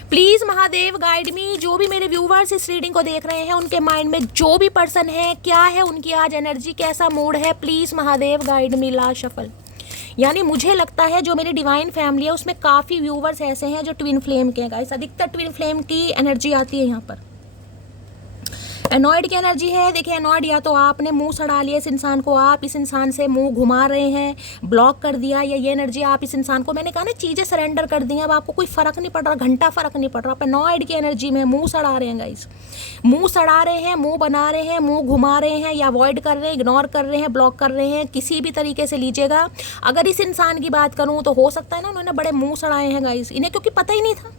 प्लीज़ महादेव गाइड मी, जो भी मेरे व्यूवर्स इस रीडिंग को देख रहे हैं उनके माइंड में जो भी पर्सन है, क्या है उनकी आज एनर्जी, कैसा मूड है, प्लीज़ महादेव गाइड मी। ला शफल, यानी मुझे लगता है जो मेरी डिवाइन फैमिली है उसमें काफ़ी व्यूवर्स ऐसे हैं जो ट्विन फ्लेम के हैं गाइस। अधिकतर ट्विन फ्लेम की एनर्जी आती है यहाँ पर। एनॉयड की एनर्जी है। देखिए एनॉयड, या तो आपने मुंह सड़ा लिया इस इंसान को, आप इस इंसान से मुंह घुमा रहे हैं, ब्लॉक कर दिया, या ये एनर्जी आप इस इंसान को, मैंने कहा ना, चीज़ें सरेंडर कर दी, अब आपको कोई फ़र्क नहीं पड़ रहा, घंटा फ़र्क नहीं पड़ रहा। आप एनॉयड की एनर्जी में मुंह सड़ा रहे हैं गाइस, मुंह सड़ा रहे हैं, मुंह बना रहे हैं, मुंह घुमा रहे हैं, या अवॉइड कर रहे हैं, इग्नोर कर रहे हैं, ब्लॉक कर रहे हैं, किसी भी तरीके से लीजिएगा। अगर इस इंसान की बात करूँ तो हो सकता है ना उन्होंने बड़े मुँह सड़ाए हैं गाइस, इन्हें क्योंकि पता ही नहीं था,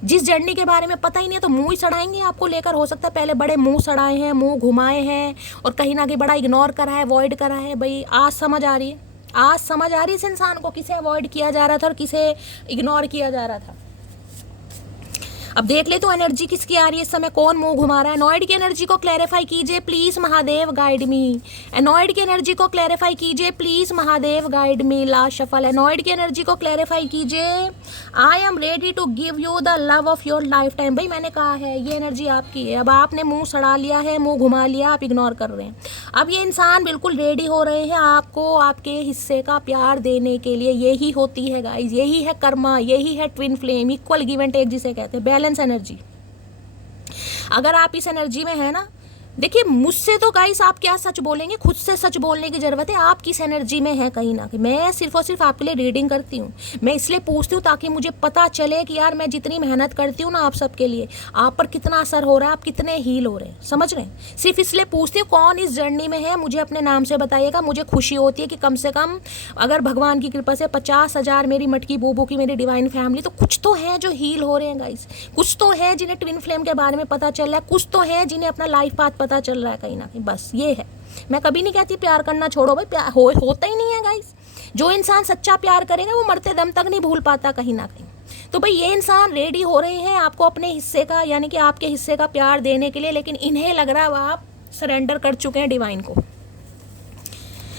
जिस जर्नी के बारे में पता ही नहीं है तो मुंह ही सड़ाएंगे आपको लेकर। हो सकता है पहले बड़े मुंह सड़ाए हैं, मुंह घुमाए हैं, और कहीं ना कहीं बड़ा इग्नोर करा है, अवॉइड करा है। भाई आज समझ आ रही है, आज समझ आ रही है इस इंसान को किसे अवॉइड किया जा रहा था और किसे इग्नोर किया जा रहा था। अब देख ले तो एनर्जी किसकी आ रही है इस समय, कौन मुंह घुमा रहा है। एनॉयड की एनर्जी को क्लैरिफाई कीजिए please Mahadev guide me. Annoyed की एनर्जी को क्लैरिफाई कीजिए please Mahadev guide me. Last shuffle, annoyed की एनर्जी को क्लैरिफाई कीजिए। I am ready to give you the love of your lifetime. भाई मैंने कहा है ये एनर्जी आपकी है। अब आपने मुंह सड़ा लिया है, मुंह घुमा लिया, आप इग्नोर कर रहे हैं। अब ये इंसान बिल्कुल रेडी हो रहे हैं आपको आपके हिस्से का प्यार देने के लिए। यही होती है गाइज, यही है कर्मा, यही है twin flame, equal give and take जिसे कहते हैं, बैलेंस एनर्जी। अगर आप इस एनर्जी में है ना, देखिए मुझसे तो गाइस आप क्या सच बोलेंगे, खुद से सच बोलने की ज़रूरत है। आप किस एनर्जी में है कहीं ना कहीं। मैं सिर्फ और सिर्फ आपके लिए रीडिंग करती हूँ, मैं इसलिए पूछती हूँ ताकि मुझे पता चले कि यार मैं जितनी मेहनत करती हूँ ना आप सबके लिए, आप पर कितना असर हो रहा है, आप कितने हील हो रहे हैं, समझ रहे हैं। सिर्फ इसलिए पूछती हूँ कौन इस जर्नी में है, मुझे अपने नाम से बताइएगा। मुझे खुशी होती है कि कम से कम अगर भगवान की कृपा से 50,000 मेरी मटकी बूबू की मेरी डिवाइन फैमिली, तो कुछ तो है जो हील हो रहे हैं गाइस, कुछ तो है जिन्हें ट्विन फ्लेम के बारे में पता चल रहा है, कुछ तो है जिन्हें अपना लाइफ पाथ पता चल रहा है कहीं ना कहीं। बस ये है, मैं कभी नहीं कहती प्यार करना छोड़ो भाई, प्यार होता ही नहीं है गाइस। जो इंसान सच्चा प्यार करेगा वो मरते दम तक नहीं भूल पाता कहीं ना कहीं। तो भाई ये इंसान रेडी हो रहे हैं आपको अपने हिस्से का, यानी कि आपके हिस्से का प्यार देने के लिए, लेकिन इन्हें लग रहा है आप सरेंडर कर चुके हैं डिवाइन को।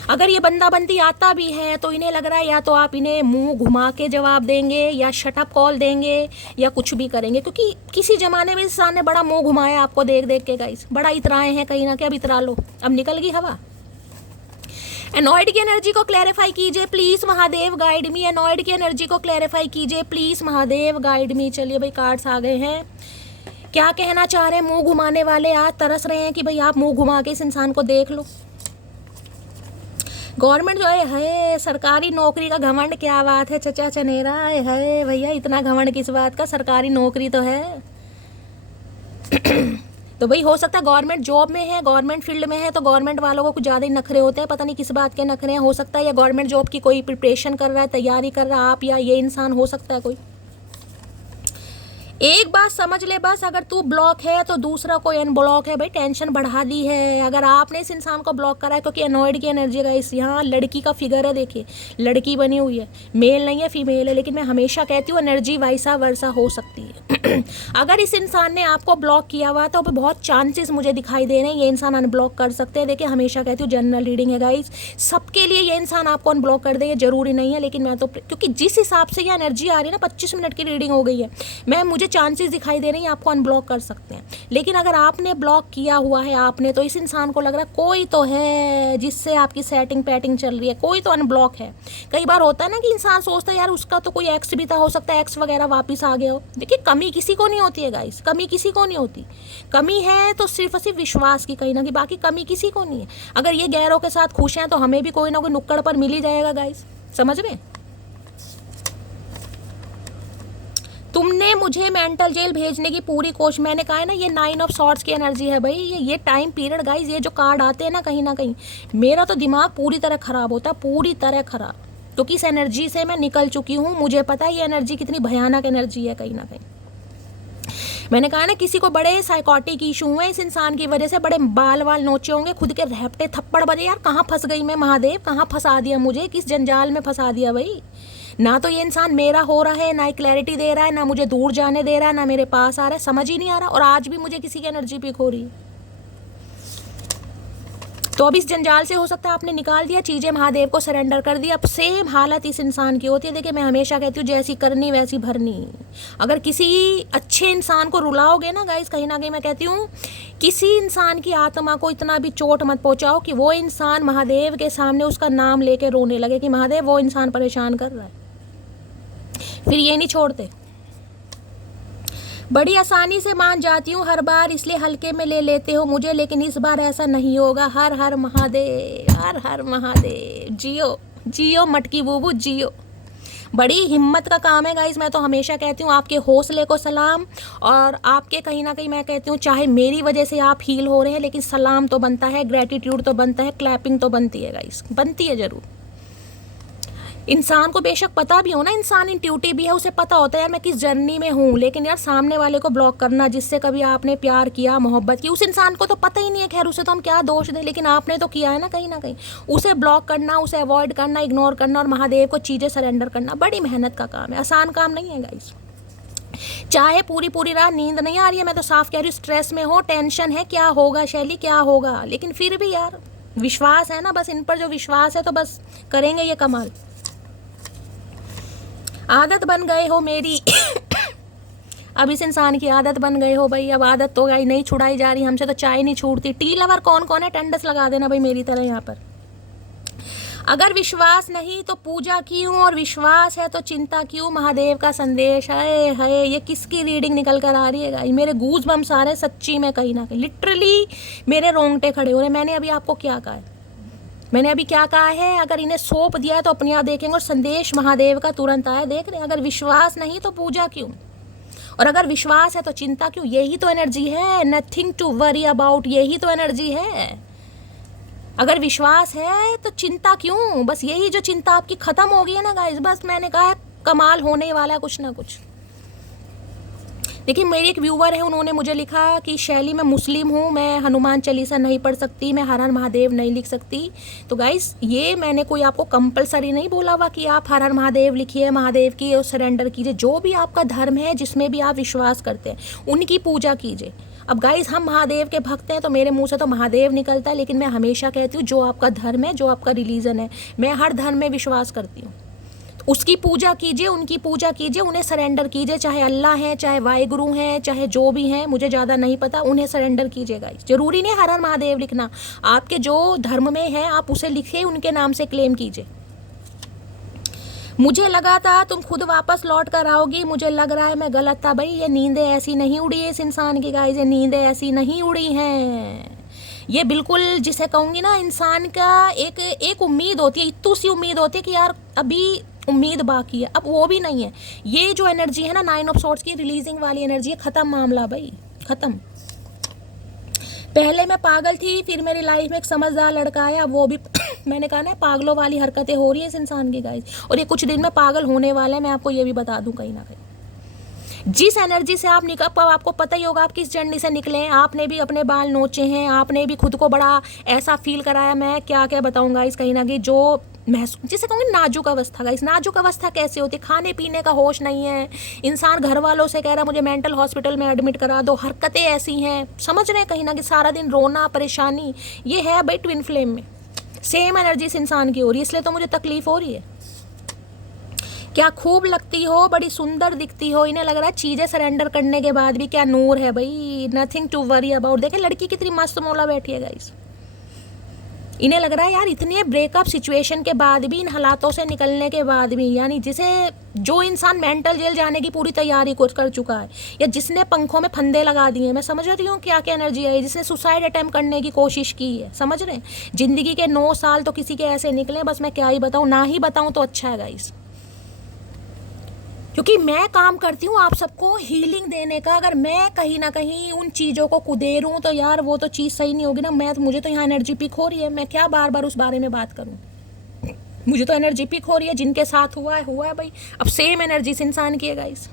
अगर ये बंदा बंदी आता भी है तो इन्हें लग रहा है या तो आप इन्हें मुंह घुमा के जवाब देंगे, या शटअप कॉल देंगे, या कुछ भी करेंगे, क्योंकि किसी जमाने में इंसान ने बड़ा मुंह घुमाया आपको देख देख के गाइस, बड़ा इतराए हैं कहीं ना कहीं। अब इतरा लो, अब निकल गई हवा। एनॉयड की एनर्जी को क्लैरिफाई कीजिए please Mahadev guide me. Annoyed की एनर्जी को क्लैरिफाई कीजिए प्लीज महादेव गाइड मी। चलिए भाई कार्ड्स आ गए हैं। क्या कहना चाह रहे हैं मुंह घुमाने वाले? आज तरस रहे हैं कि भाई आप मुंह घुमा के इस इंसान को देख लो। गवर्नमेंट जो है सरकारी नौकरी का घमंड, क्या बात है चचा चनेरा है भैया, इतना घमंड किस बात का, सरकारी नौकरी तो है। तो भाई हो सकता है गवर्नमेंट जॉब में है, गवर्नमेंट फील्ड में है, तो गवर्नमेंट वालों को कुछ ज़्यादा ही नखरे होते हैं, पता नहीं किस बात के नखरे हैं। हो सकता है या गवर्नमेंट जॉब की कोई प्रिपरेशन कर रहा है, तैयारी कर रहा है आप, या ये इंसान हो सकता है कोई। एक बात समझ ले बस, अगर तू ब्लॉक है तो दूसरा कोई अनब्लॉक है भाई, टेंशन बढ़ा दी है। अगर आपने इस इंसान को ब्लॉक करा है, क्योंकि एनॉइड की एनर्जी का इस यहाँ लड़की का फिगर है, देखिए लड़की बनी हुई है, मेल नहीं है फीमेल है, लेकिन मैं हमेशा कहती हूँ एनर्जी वैसा वर्सा हो सकती है। अगर इस इंसान ने आपको ब्लॉक किया हुआ तो बहुत चांसेस मुझे दिखाई दे रहे हैं ये इंसान अनब्लॉक कर सकते हैं। देखिए हमेशा कहती हूँ जनरल रीडिंग है गाइस, सबके लिए ये इंसान आपको अनब्लॉक कर दे ये जरूरी नहीं है, लेकिन मैं तो क्योंकि जिस हिसाब से ये एनर्जी आ रही है ना, 25 मिनट की रीडिंग हो गई है, मैं मुझे चांसेस दिखाई दे रही हैं आपको अनब्लॉक कर सकते हैं। लेकिन अगर आपने ब्लॉक किया हुआ है आपने, तो इस इंसान को लग रहा है कोई तो है जिससे आपकी सेटिंग पैटिंग चल रही है, कोई तो अनब्लॉक है। कई बार होता है ना कि इंसान सोचता है यार उसका तो कोई एक्स भी था, हो सकता है एक्स वगैरह वापस आ गया हो। देखिए कमी किसी को नहीं होती है गाइस, कमी किसी को नहीं होती। कमी है तो सिर्फ और सिर्फ विश्वास की कहीं ना कहीं, बाकी कमी किसी को नहीं है। अगर ये गैरों के साथ खुश हैं तो हमें भी कोई ना कोई नुक्कड़ पर मिल ही जाएगा गाइस, समझ में। तुमने मुझे मेंटल जेल भेजने की पूरी कोशिश, मैंने कहा है ना ये 9 ऑफ सॉर्ड्स की एनर्जी है भाई, ये टाइम पीरियड गाइस, ये जो कार्ड आते हैं ना कहीं ना कहीं मेरा तो दिमाग पूरी तरह ख़राब होता है, पूरी तरह ख़राब, क्योंकि इस एनर्जी से मैं निकल चुकी हूँ। मुझे पता है ये एनर्जी कितनी भयानक एनर्जी है कहीं ना कहीं। मैंने कहा ना किसी को बड़े साइकोटिक इशू हुए इस इंसान की वजह से, बड़े बाल वाल नोचे होंगे, खुद के रैपटे थप्पड़ बजे, यार कहाँ फंस गई मैं, महादेव कहाँ फंसा दिया मुझे, किस जंजाल में फंसा दिया भाई। ना तो ये इंसान मेरा हो रहा है, ना क्लैरिटी दे रहा है, ना मुझे दूर जाने दे रहा है, ना मेरे पास आ रहा है, समझ ही नहीं आ रहा, और आज भी मुझे किसी की एनर्जी पिक हो रही है। तो अब इस जंजाल से हो सकता है आपने निकाल दिया, चीज़ें महादेव को सरेंडर कर दी। अब सेम हालत इस इंसान की होती है। देखिए मैं हमेशा कहती हूँ जैसी करनी वैसी भरनी। अगर किसी अच्छे इंसान को रुलाओगे ना गाइस, कहीं ना कहीं मैं कहती हूँ किसी इंसान की आत्मा को इतना भी चोट मत पहुँचाओ कि वो इंसान महादेव के सामने उसका नाम लेके रोने लगे कि महादेव वो इंसान परेशान कर रहा है, फिर ये नहीं छोड़ते। बड़ी आसानी से मान जाती हूँ हर बार, इसलिए हल्के में ले लेते हो मुझे, लेकिन इस बार ऐसा नहीं होगा। हर हर महादेव, हर हर महादेव, जियो जियो मटकी बूबू जियो। बड़ी हिम्मत का काम है गाइस, मैं तो हमेशा कहती हूँ आपके हौसले को सलाम, और आपके कहीं ना कहीं मैं कहती हूँ चाहे मेरी वजह से आप हील हो रहे हैं, लेकिन सलाम तो बनता है, ग्रेटिट्यूड तो बनता है, क्लैपिंग तो बनती है गाइस, बनती है ज़रूर। इंसान को बेशक पता भी हो ना, इंसान इंट्यूटिव भी है, उसे पता होता है यार मैं किस जर्नी में हूँ, लेकिन यार सामने वाले को ब्लॉक करना, जिससे कभी आपने प्यार किया मोहब्बत की, उस इंसान को तो पता ही नहीं है, खैर उसे तो हम क्या दोष दें, लेकिन आपने तो किया है ना कहीं उसे ब्लॉक करना, उसे अवॉइड करना, इग्नोर करना और महादेव को चीज़ें सरेंडर करना बड़ी मेहनत का काम है, आसान काम नहीं है गाइस। चाहे पूरी पूरी रात नींद नहीं आ रही है, मैं तो साफ कह रही हूँ, स्ट्रेस में हो, टेंशन है, क्या होगा शैली क्या होगा, लेकिन फिर भी यार विश्वास है ना, बस इन पर जो विश्वास है तो बस करेंगे ये कमाल। आदत बन गए हो मेरी अब इस इंसान की आदत बन गए हो भाई, अब आदत तो गाई नहीं छुड़ाई जा रही, हमसे तो चाय नहीं छूटती। टी लवर कौन कौन है, टेंडस लगा देना भाई मेरी तरह यहाँ पर। अगर विश्वास नहीं तो पूजा क्यों, और विश्वास है तो चिंता क्यों, महादेव का संदेश है। हाय ये किसकी रीडिंग निकल कर आ रही है गाई, मेरे गूज बम्स आ रहे हैं सच्ची में, कहीं ना कहीं लिटरली मेरे रोंगटे खड़े हो रहे। मैंने अभी आपको क्या कहा है, मैंने अभी क्या कहा है, अगर इन्हें सौंप दिया है तो अपने आप देखेंगे, और संदेश महादेव का तुरंत आया, देख रहे हैं। अगर विश्वास नहीं तो पूजा क्यों, और अगर विश्वास है तो चिंता क्यों, यही तो एनर्जी है, नथिंग टू वरी अबाउट, यही तो एनर्जी है। अगर विश्वास है तो चिंता क्यों, बस यही जो चिंता आपकी खत्म हो गई है ना गाइस, बस मैंने कहा कमाल होने वाला है कुछ ना कुछ। देखिए मेरी एक व्यूवर है, उन्होंने मुझे लिखा कि शैली मैं मुस्लिम हूँ, मैं हनुमान चालीसा नहीं पढ़ सकती, मैं हर हर महादेव नहीं लिख सकती। तो गाइस ये मैंने कोई आपको कंपलसरी नहीं बोला हुआ कि आप हर हर महादेव लिखिए, महादेव की सरेंडर कीजिए, जो भी आपका धर्म है जिसमें भी आप विश्वास करते हैं उनकी पूजा कीजिए। अब गाइस हम महादेव के भक्त हैं तो मेरे मुंह से तो महादेव निकलता है, लेकिन मैं हमेशा कहती हूँ जो आपका धर्म है, जो आपका रिलीजन है, मैं हर धर्म में विश्वास करती हूँ, उसकी पूजा कीजिए, उनकी पूजा कीजिए, उन्हें सरेंडर कीजिए, चाहे अल्लाह हैं, चाहे वाहिगुरु हैं, चाहे जो भी हैं, मुझे ज़्यादा नहीं पता, उन्हें सरेंडर कीजिएगा। ज़रूरी नहीं हर हर महादेव लिखना, आपके जो धर्म में है आप उसे लिखिए, उनके नाम से क्लेम कीजिए। मुझे लगा था तुम खुद वापस लौट कर आओगी, मुझे लग रहा है मैं गलत था। भाई ये नींदें ऐसी नहीं उड़ी है इस इंसान की गाइस, ये नींदें ऐसी नहीं उड़ी हैं। ये बिल्कुल जिसे कहूँगी ना, इंसान का एक उम्मीद होती है, इतनी सी उम्मीद होती है कि यार अभी उम्मीद बाकी है, अब वो भी नहीं है। ये जो एनर्जी है ना 9 ऑफ सॉर्ड्स की रिलीजिंग वाली एनर्जी है, ख़त्म मामला भाई, ख़त्म। पहले मैं पागल थी, फिर मेरी लाइफ में एक समझदार लड़का आया, वो भी मैंने कहा ना पागलों वाली हरकतें हो रही है इस इंसान की गाइस, और ये कुछ दिन में पागल होने वाला है, मैं आपको ये भी बता दूं कहीं ना कहीं। जिस एनर्जी से आप निकल, आपको पता ही होगा आप किस जर्नी से निकले हैं, आपने भी अपने बाल नोचे हैं, आपने भी खुद को बड़ा ऐसा फील कराया, मैं क्या क्या बताऊंगा इस कहीं ना कहीं, जो महसूस जिसे कहूँगी नाजुक अवस्था का। इस नाजुक अवस्था कैसे होती है, खाने पीने का होश नहीं है, इंसान घर वालों से कह रहा मुझे मेंटल हॉस्पिटल में एडमिट करा दो, हरकतें ऐसी हैं, समझ रहे हैं कहीं ना कहीं, सारा दिन रोना परेशानी, ये है भाई ट्विन फ्लेम में सेम एनर्जी इस इंसान की हो रही है, इसलिए तो मुझे तकलीफ हो रही है। क्या खूब लगती हो, बड़ी सुंदर दिखती हो, इन्हें लग रहा है चीज़ें सरेंडर करने के बाद भी क्या नूर है भाई, नथिंग टू वरी अबाउट। देखें लड़की कितनी मस्त मौला बैठी है गाइस, इन्हें लग रहा है यार इतने ब्रेकअप सिचुएशन के बाद भी, इन हालातों से निकलने के बाद भी, यानी जिसे जो इंसान मेंटल जेल जाने की पूरी तैयारी कर चुका है, या जिसने पंखों में फंदे लगा दिए, मैं समझ रही हूँ क्या क्या एनर्जी है, जिसने सुसाइड अटेम्प्ट करने की कोशिश की है, समझ रहे हैं। जिंदगी के 9 साल तो किसी के ऐसे निकले, बस मैं क्या ही बताऊँ, ना ही बताऊँ तो अच्छा है गाइस, क्योंकि मैं काम करती हूँ आप सबको हीलिंग देने का। अगर मैं कहीं ना कहीं उन चीज़ों को कुदेरूँ तो यार वो तो चीज़ सही नहीं होगी ना। मुझे तो यहाँ एनर्जी पिक हो रही है, मैं क्या बार बार उस बारे में बात करूँ, मुझे तो एनर्जी पिक हो रही है, जिनके साथ हुआ है भाई। अब सेम एनर्जी से इंसान की है गाइस।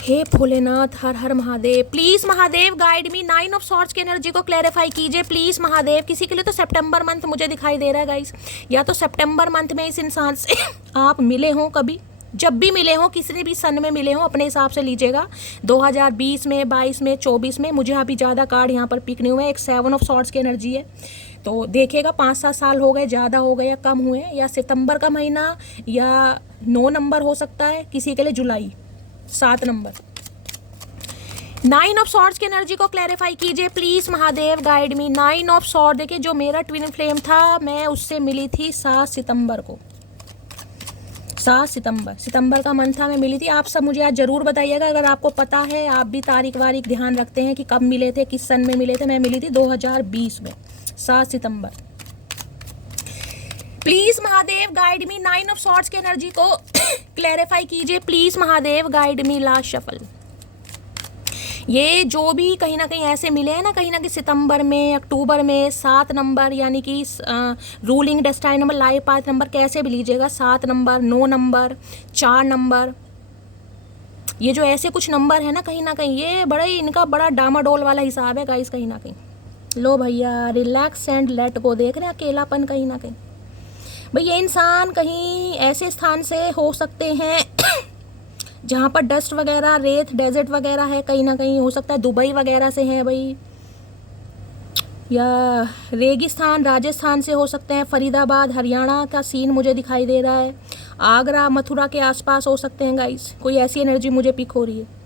हे भोलेनाथ, हर हर Mahadev, please Mahadev guide me. 9 of swords की एनर्जी को क्लैरिफाई कीजिए प्लीज महादेव। किसी के लिए तो सितंबर मंथ मुझे दिखाई दे रहा है गाइस, या तो सितंबर मंथ में इस इंसान से आप मिले हों, कभी जब भी मिले हों, किसी भी सन में मिले हों, अपने हिसाब से लीजिएगा, 2020 में, 22 में, 24 में। मुझे अभी ज़्यादा कार्ड यहाँ पर पिक नहीं हुए। एक 7 ऑफ सॉर्ड्स की एनर्जी है, तो देखिएगा 5-7 साल हो गए, ज़्यादा हो गए या कम हुए, या सितंबर का महीना, या 9 नंबर हो सकता है, किसी के लिए जुलाई 7 नंबर। 9 ऑफ सॉर्ड्स की एनर्जी को क्लैरिफाई कीजिए please Mahadev guide me. 9 of sword, देखिए जो मेरा ट्विन फ्लेम था, मैं उससे मिली थी 7 सितंबर को। 7 सितंबर का मंथ था, मैं मिली थी। आप सब मुझे आज जरूर बताइएगा अगर आपको पता है, आप भी तारीख वारीख ध्यान रखते हैं कि कब मिले थे, किस सन में मिले थे। मैं मिली थी 2020 में 7 सितंबर। Please Mahadev guide me. 9 of swords की एनर्जी को क्लैरिफाई कीजिए please Mahadev guide me. Last shuffle, ये जो भी कहीं ना कहीं ऐसे मिले हैं ना, कहीं ना कहीं सितंबर में, अक्टूबर में, 7 नंबर, यानी कि ruling destined number, life path number, कैसे भी लीजिएगा, 7 नंबर, 9 नंबर, 4 नंबर, ये जो ऐसे कुछ नंबर है ना, कहीं ना कहीं ये बड़ा ही इनका बड़ा डामाडोल वाला हिसाब है गाइस कहीं ना कहीं। लो भैया, रिलैक्स एंड लेट गो। देख रहे हैं अकेलापन कहीं ना कहीं भाई। ये इंसान कहीं ऐसे स्थान से हो सकते हैं जहाँ पर डस्ट वगैरह, रेत, डेजर्ट वगैरह है, कहीं ना कहीं हो सकता है दुबई वगैरह से है भाई, या रेगिस्तान राजस्थान से हो सकते हैं, फरीदाबाद हरियाणा का सीन मुझे दिखाई दे रहा है, आगरा मथुरा के आसपास हो सकते हैं गाइस। कोई ऐसी एनर्जी मुझे पिक हो रही है।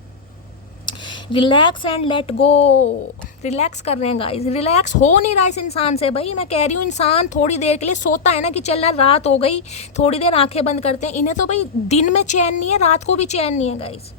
Relax and let go, relax कर रहे हैं गाइस। रिलैक्स हो नहीं रहा इस इंसान से भाई। मैं कह रही हूँ इंसान थोड़ी देर के लिए सोता है ना, कि चल यार रात हो गई, थोड़ी देर आंखें बंद करते हैं। इन्हें तो भाई दिन में चैन नहीं है, रात को भी चैन नहीं है गाइस।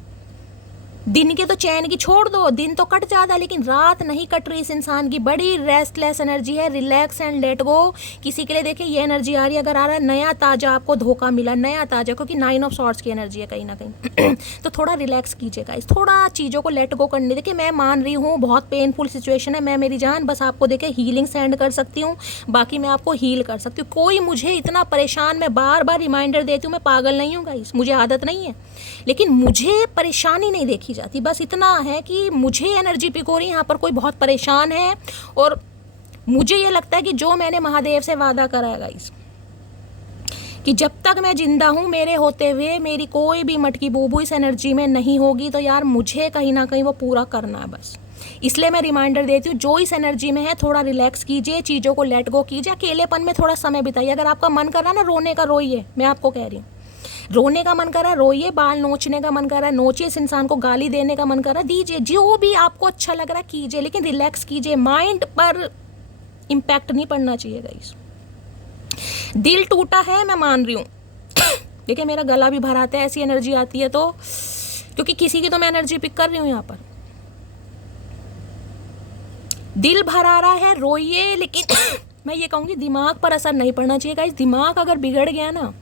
दिन के तो चैन की छोड़ दो, दिन तो कट जाता है, लेकिन रात नहीं कट रही इस इंसान की। बड़ी रेस्टलेस एनर्जी है। रिलैक्स एंड लेट गो। किसी के लिए देखिए ये एनर्जी आ रही है, अगर आ रहा है नया ताजा आपको धोखा मिला, नया ताजा, क्योंकि 9 ऑफ सॉर्ड्स की एनर्जी है कहीं ना कहीं तो थोड़ा रिलैक्स कीजिएगा, इस थोड़ा चीज़ों को लेट गो करने। देखिए मैं मान रही हूँ बहुत पेनफुल सिचुएशन है, मैं मेरी जान बस आपको देखे हीलिंग सेंड कर सकती हूँ, बाकी मैं आपको हील कर सकती हूँ। कोई मुझे इतना परेशान, मैं बार बार रिमाइंडर देती हूँ, मैं पागल नहीं हूँ गाइस, मुझे आदत नहीं है, लेकिन मुझे परेशानी नहीं देखी जाती। बस इतना है कि मुझे एनर्जी पिक हो रही है, यहाँ पर कोई बहुत परेशान है, और मुझे ये लगता है कि जो मैंने महादेव से वादा करा है गाइस, कि जब तक मैं जिंदा हूँ, मेरे होते हुए मेरी कोई भी मटकी बूबू इस एनर्जी में नहीं होगी, तो यार मुझे कहीं ना कहीं वो पूरा करना है बस। इसलिए मैं रिमाइंडर देती हूँ, जो इस एनर्जी में है थोड़ा रिलैक्स कीजिए, चीज़ों को लेट गो कीजिए, अकेलेपन में थोड़ा समय बिताइए। अगर आपका मन कर रहा है ना रोने का, रोइए, मैं आपको कह रही हूँ, रोने का मन कर रहा है रोइए, बाल नोचने का मन कर रहा है नोचिए, इस इंसान को गाली देने का मन कर रहा है दीजिए, जो भी आपको अच्छा लग रहा है कीजिए, लेकिन रिलैक्स कीजिए। माइंड पर इम्पैक्ट नहीं पड़ना चाहिए गाइस। दिल टूटा है, मैं मान रही हूँ देखिए मेरा गला भी भर आता है, ऐसी एनर्जी आती है तो, क्योंकि किसी की तो मैं एनर्जी पिक कर रही हूँ यहाँ पर। दिल भर आ रहा है, रोइए, लेकिन मैं ये कहूँगी दिमाग पर असर नहीं पड़ना चाहिए गाइस। दिमाग अगर बिगड़ गया ना,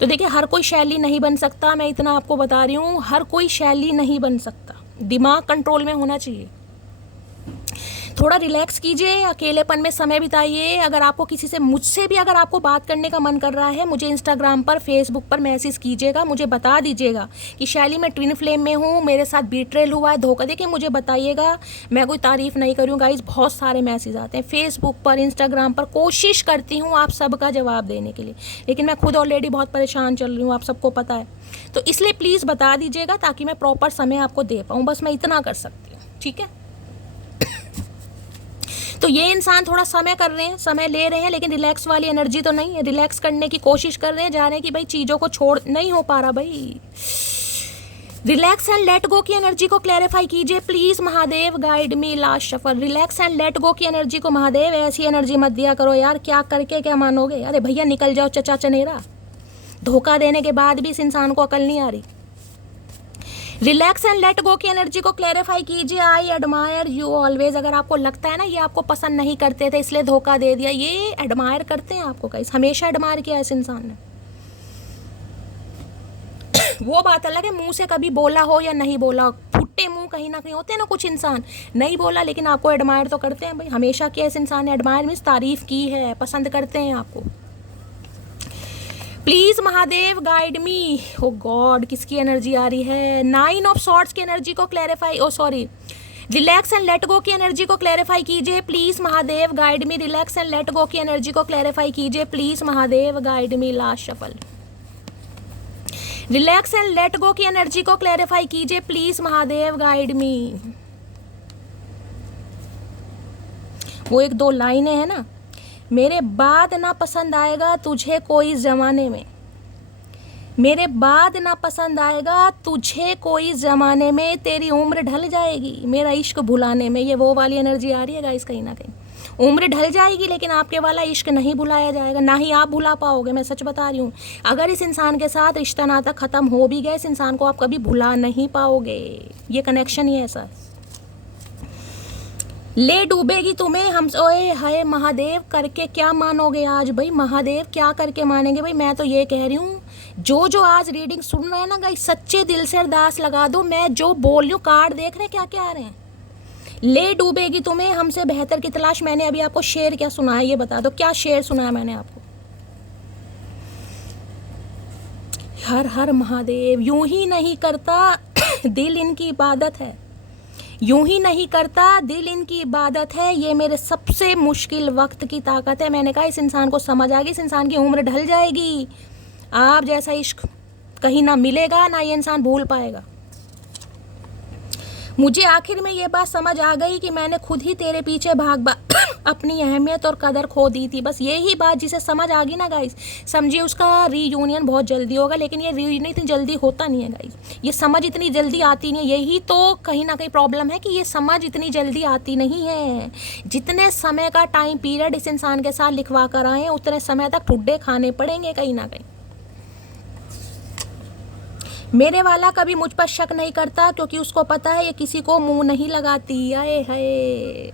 तो देखिए, हर कोई शैली नहीं बन सकता, मैं इतना आपको बता रही हूँ, हर कोई शैली नहीं बन सकता। दिमाग कंट्रोल में होना चाहिए। थोड़ा रिलैक्स कीजिए, अकेलेपन में समय बिताइए। अगर आपको किसी से, मुझसे भी अगर आपको बात करने का मन कर रहा है, मुझे इंस्टाग्राम पर, फेसबुक पर मैसेज कीजिएगा, मुझे बता दीजिएगा कि शैली मैं ट्विन फ्लेम में हूँ, मेरे साथ बीट्रेल हुआ है, धोखा दे के मुझे बताइएगा। मैं कोई तारीफ़ नहीं करूँ गाइस, बहुत सारे मैसेज आते हैं फेसबुक पर, इंस्टाग्राम पर। कोशिश करती हूँ आप सबका जवाब देने के लिए, लेकिन मैं खुद ऑलरेडी बहुत परेशान चल रही हूँ, आप सबको पता है। तो इसलिए प्लीज़ बता दीजिएगा ताकि मैं प्रॉपर समय आपको दे पाऊँ, बस मैं इतना कर सकती हूँ, ठीक है। तो ये इंसान थोड़ा समय कर रहे हैं, समय ले रहे हैं, लेकिन रिलैक्स वाली एनर्जी तो नहीं है। रिलैक्स करने की कोशिश कर रहे हैं, जा रहे हैं कि भाई चीज़ों को छोड़, नहीं हो पा रहा भाई। रिलैक्स एंड लेट गो की एनर्जी को क्लैरिफाई कीजिए please Mahadev, guide me last shuffle. Relax and let go की एनर्जी को महादेव ऐसी एनर्जी मत दिया करो यार, क्या करके क्या मानोगे। अरे भैया निकल जाओ चचा चनेरा, धोखा देने के बाद भी इस इंसान को अकल नहीं आ रही। रिलैक्स एंड लेट गो की एनर्जी को क्लैरिफाई कीजिए। I admire you always. अगर आपको लगता है ना ये आपको पसंद नहीं करते थे इसलिए धोखा दे दिया, ये एडमायर करते हैं आपको गाइस, हमेशा एडमायर किया इस इंसान ने। वो बात अलग है मुंह से कभी बोला हो या नहीं बोला, फुट्टे मुंह कहीं ना कहीं होते हैं ना कुछ इंसान, नहीं बोला लेकिन आपको एडमायर तो करते हैं भाई, हमेशा किया इस इंसान ने। एडमायर मीन्स तारीफ की है, पसंद करते हैं आपको। Please Mahadev guide me. Oh God, किसकी एनर्जी आ रही है? 9 ऑफ सॉर्ड्स की एनर्जी को clarify, oh sorry, relax and let go की एनर्जी को क्लैरिफाई कीजिए please Mahadev, guide me. Relax and let go की एनर्जी को क्लैरिफाई कीजिए please Mahadev, guide me. Last shuffle. Relax and let go की एनर्जी को क्लैरिफाई कीजिए प्लीज महादेव, गाइड मी। वो एक दो लाइनें हैं ना, मेरे बाद ना पसंद आएगा तुझे कोई जमाने में, मेरे बाद ना पसंद आएगा तुझे कोई जमाने में, तेरी उम्र ढल जाएगी मेरा इश्क भुलाने में। ये वो वाली एनर्जी आ रही है गाइस, कहीं ना कहीं उम्र ढल जाएगी लेकिन आपके वाला इश्क नहीं भुलाया जाएगा, ना ही आप भुला पाओगे। मैं सच बता रही हूँ, अगर इस इंसान के साथ रिश्ता नाता खत्म हो भी गया, इस इंसान को आप कभी भुला नहीं पाओगे। ये कनेक्शन ही ऐसा। ले डूबेगी तुम्हें हम, ओए हाय महादेव, करके क्या मानोगे आज भाई? महादेव क्या करके मानेंगे भाई? मैं तो ये कह रही हूँ, जो आज रीडिंग सुन रहे हैं ना गाइस, सच्चे दिल से अरदास लगा दो। मैं जो बोल रही हूँ, कार्ड देख रहे हैं क्या क्या आ रहे हैं। ले डूबेगी तुम्हें हमसे बेहतर की तलाश। मैंने अभी आपको शेर क्या सुना है ये बता दो, क्या शेर सुना है मैंने आपको? हर हर महादेव। यूं ही नहीं करता दिल इनकी इबादत है, यूं ही नहीं करता दिल इनकी इबादत है, ये मेरे सबसे मुश्किल वक्त की ताकत है। मैंने कहा इस इंसान को समझ आ गई, इस इंसान की उम्र ढल जाएगी, आप जैसा इश्क कहीं ना मिलेगा, ना ये इंसान भूल पाएगा। मुझे आखिर में ये बात समझ आ गई कि मैंने खुद ही तेरे पीछे भाग अपनी अहमियत और कदर खो दी थी। बस यही बात जिसे समझ आ गई ना गाइस, समझिए उसका रीयूनियन बहुत जल्दी होगा। लेकिन ये रीयूनियन इतनी जल्दी होता नहीं है गाइस, ये समझ इतनी जल्दी आती नहीं है। यही तो कहीं ना कहीं प्रॉब्लम है कि ये समझ इतनी जल्दी आती नहीं है। जितने समय का टाइम पीरियड इस इंसान के साथ लिखवा कर आए हैं, उतने समय तक ठुड्डे खाने पड़ेंगे कहीं ना कहीं। मेरे वाला कभी मुझ पर शक नहीं करता क्योंकि उसको पता है ये किसी को मुंह नहीं लगाती। आए हाय,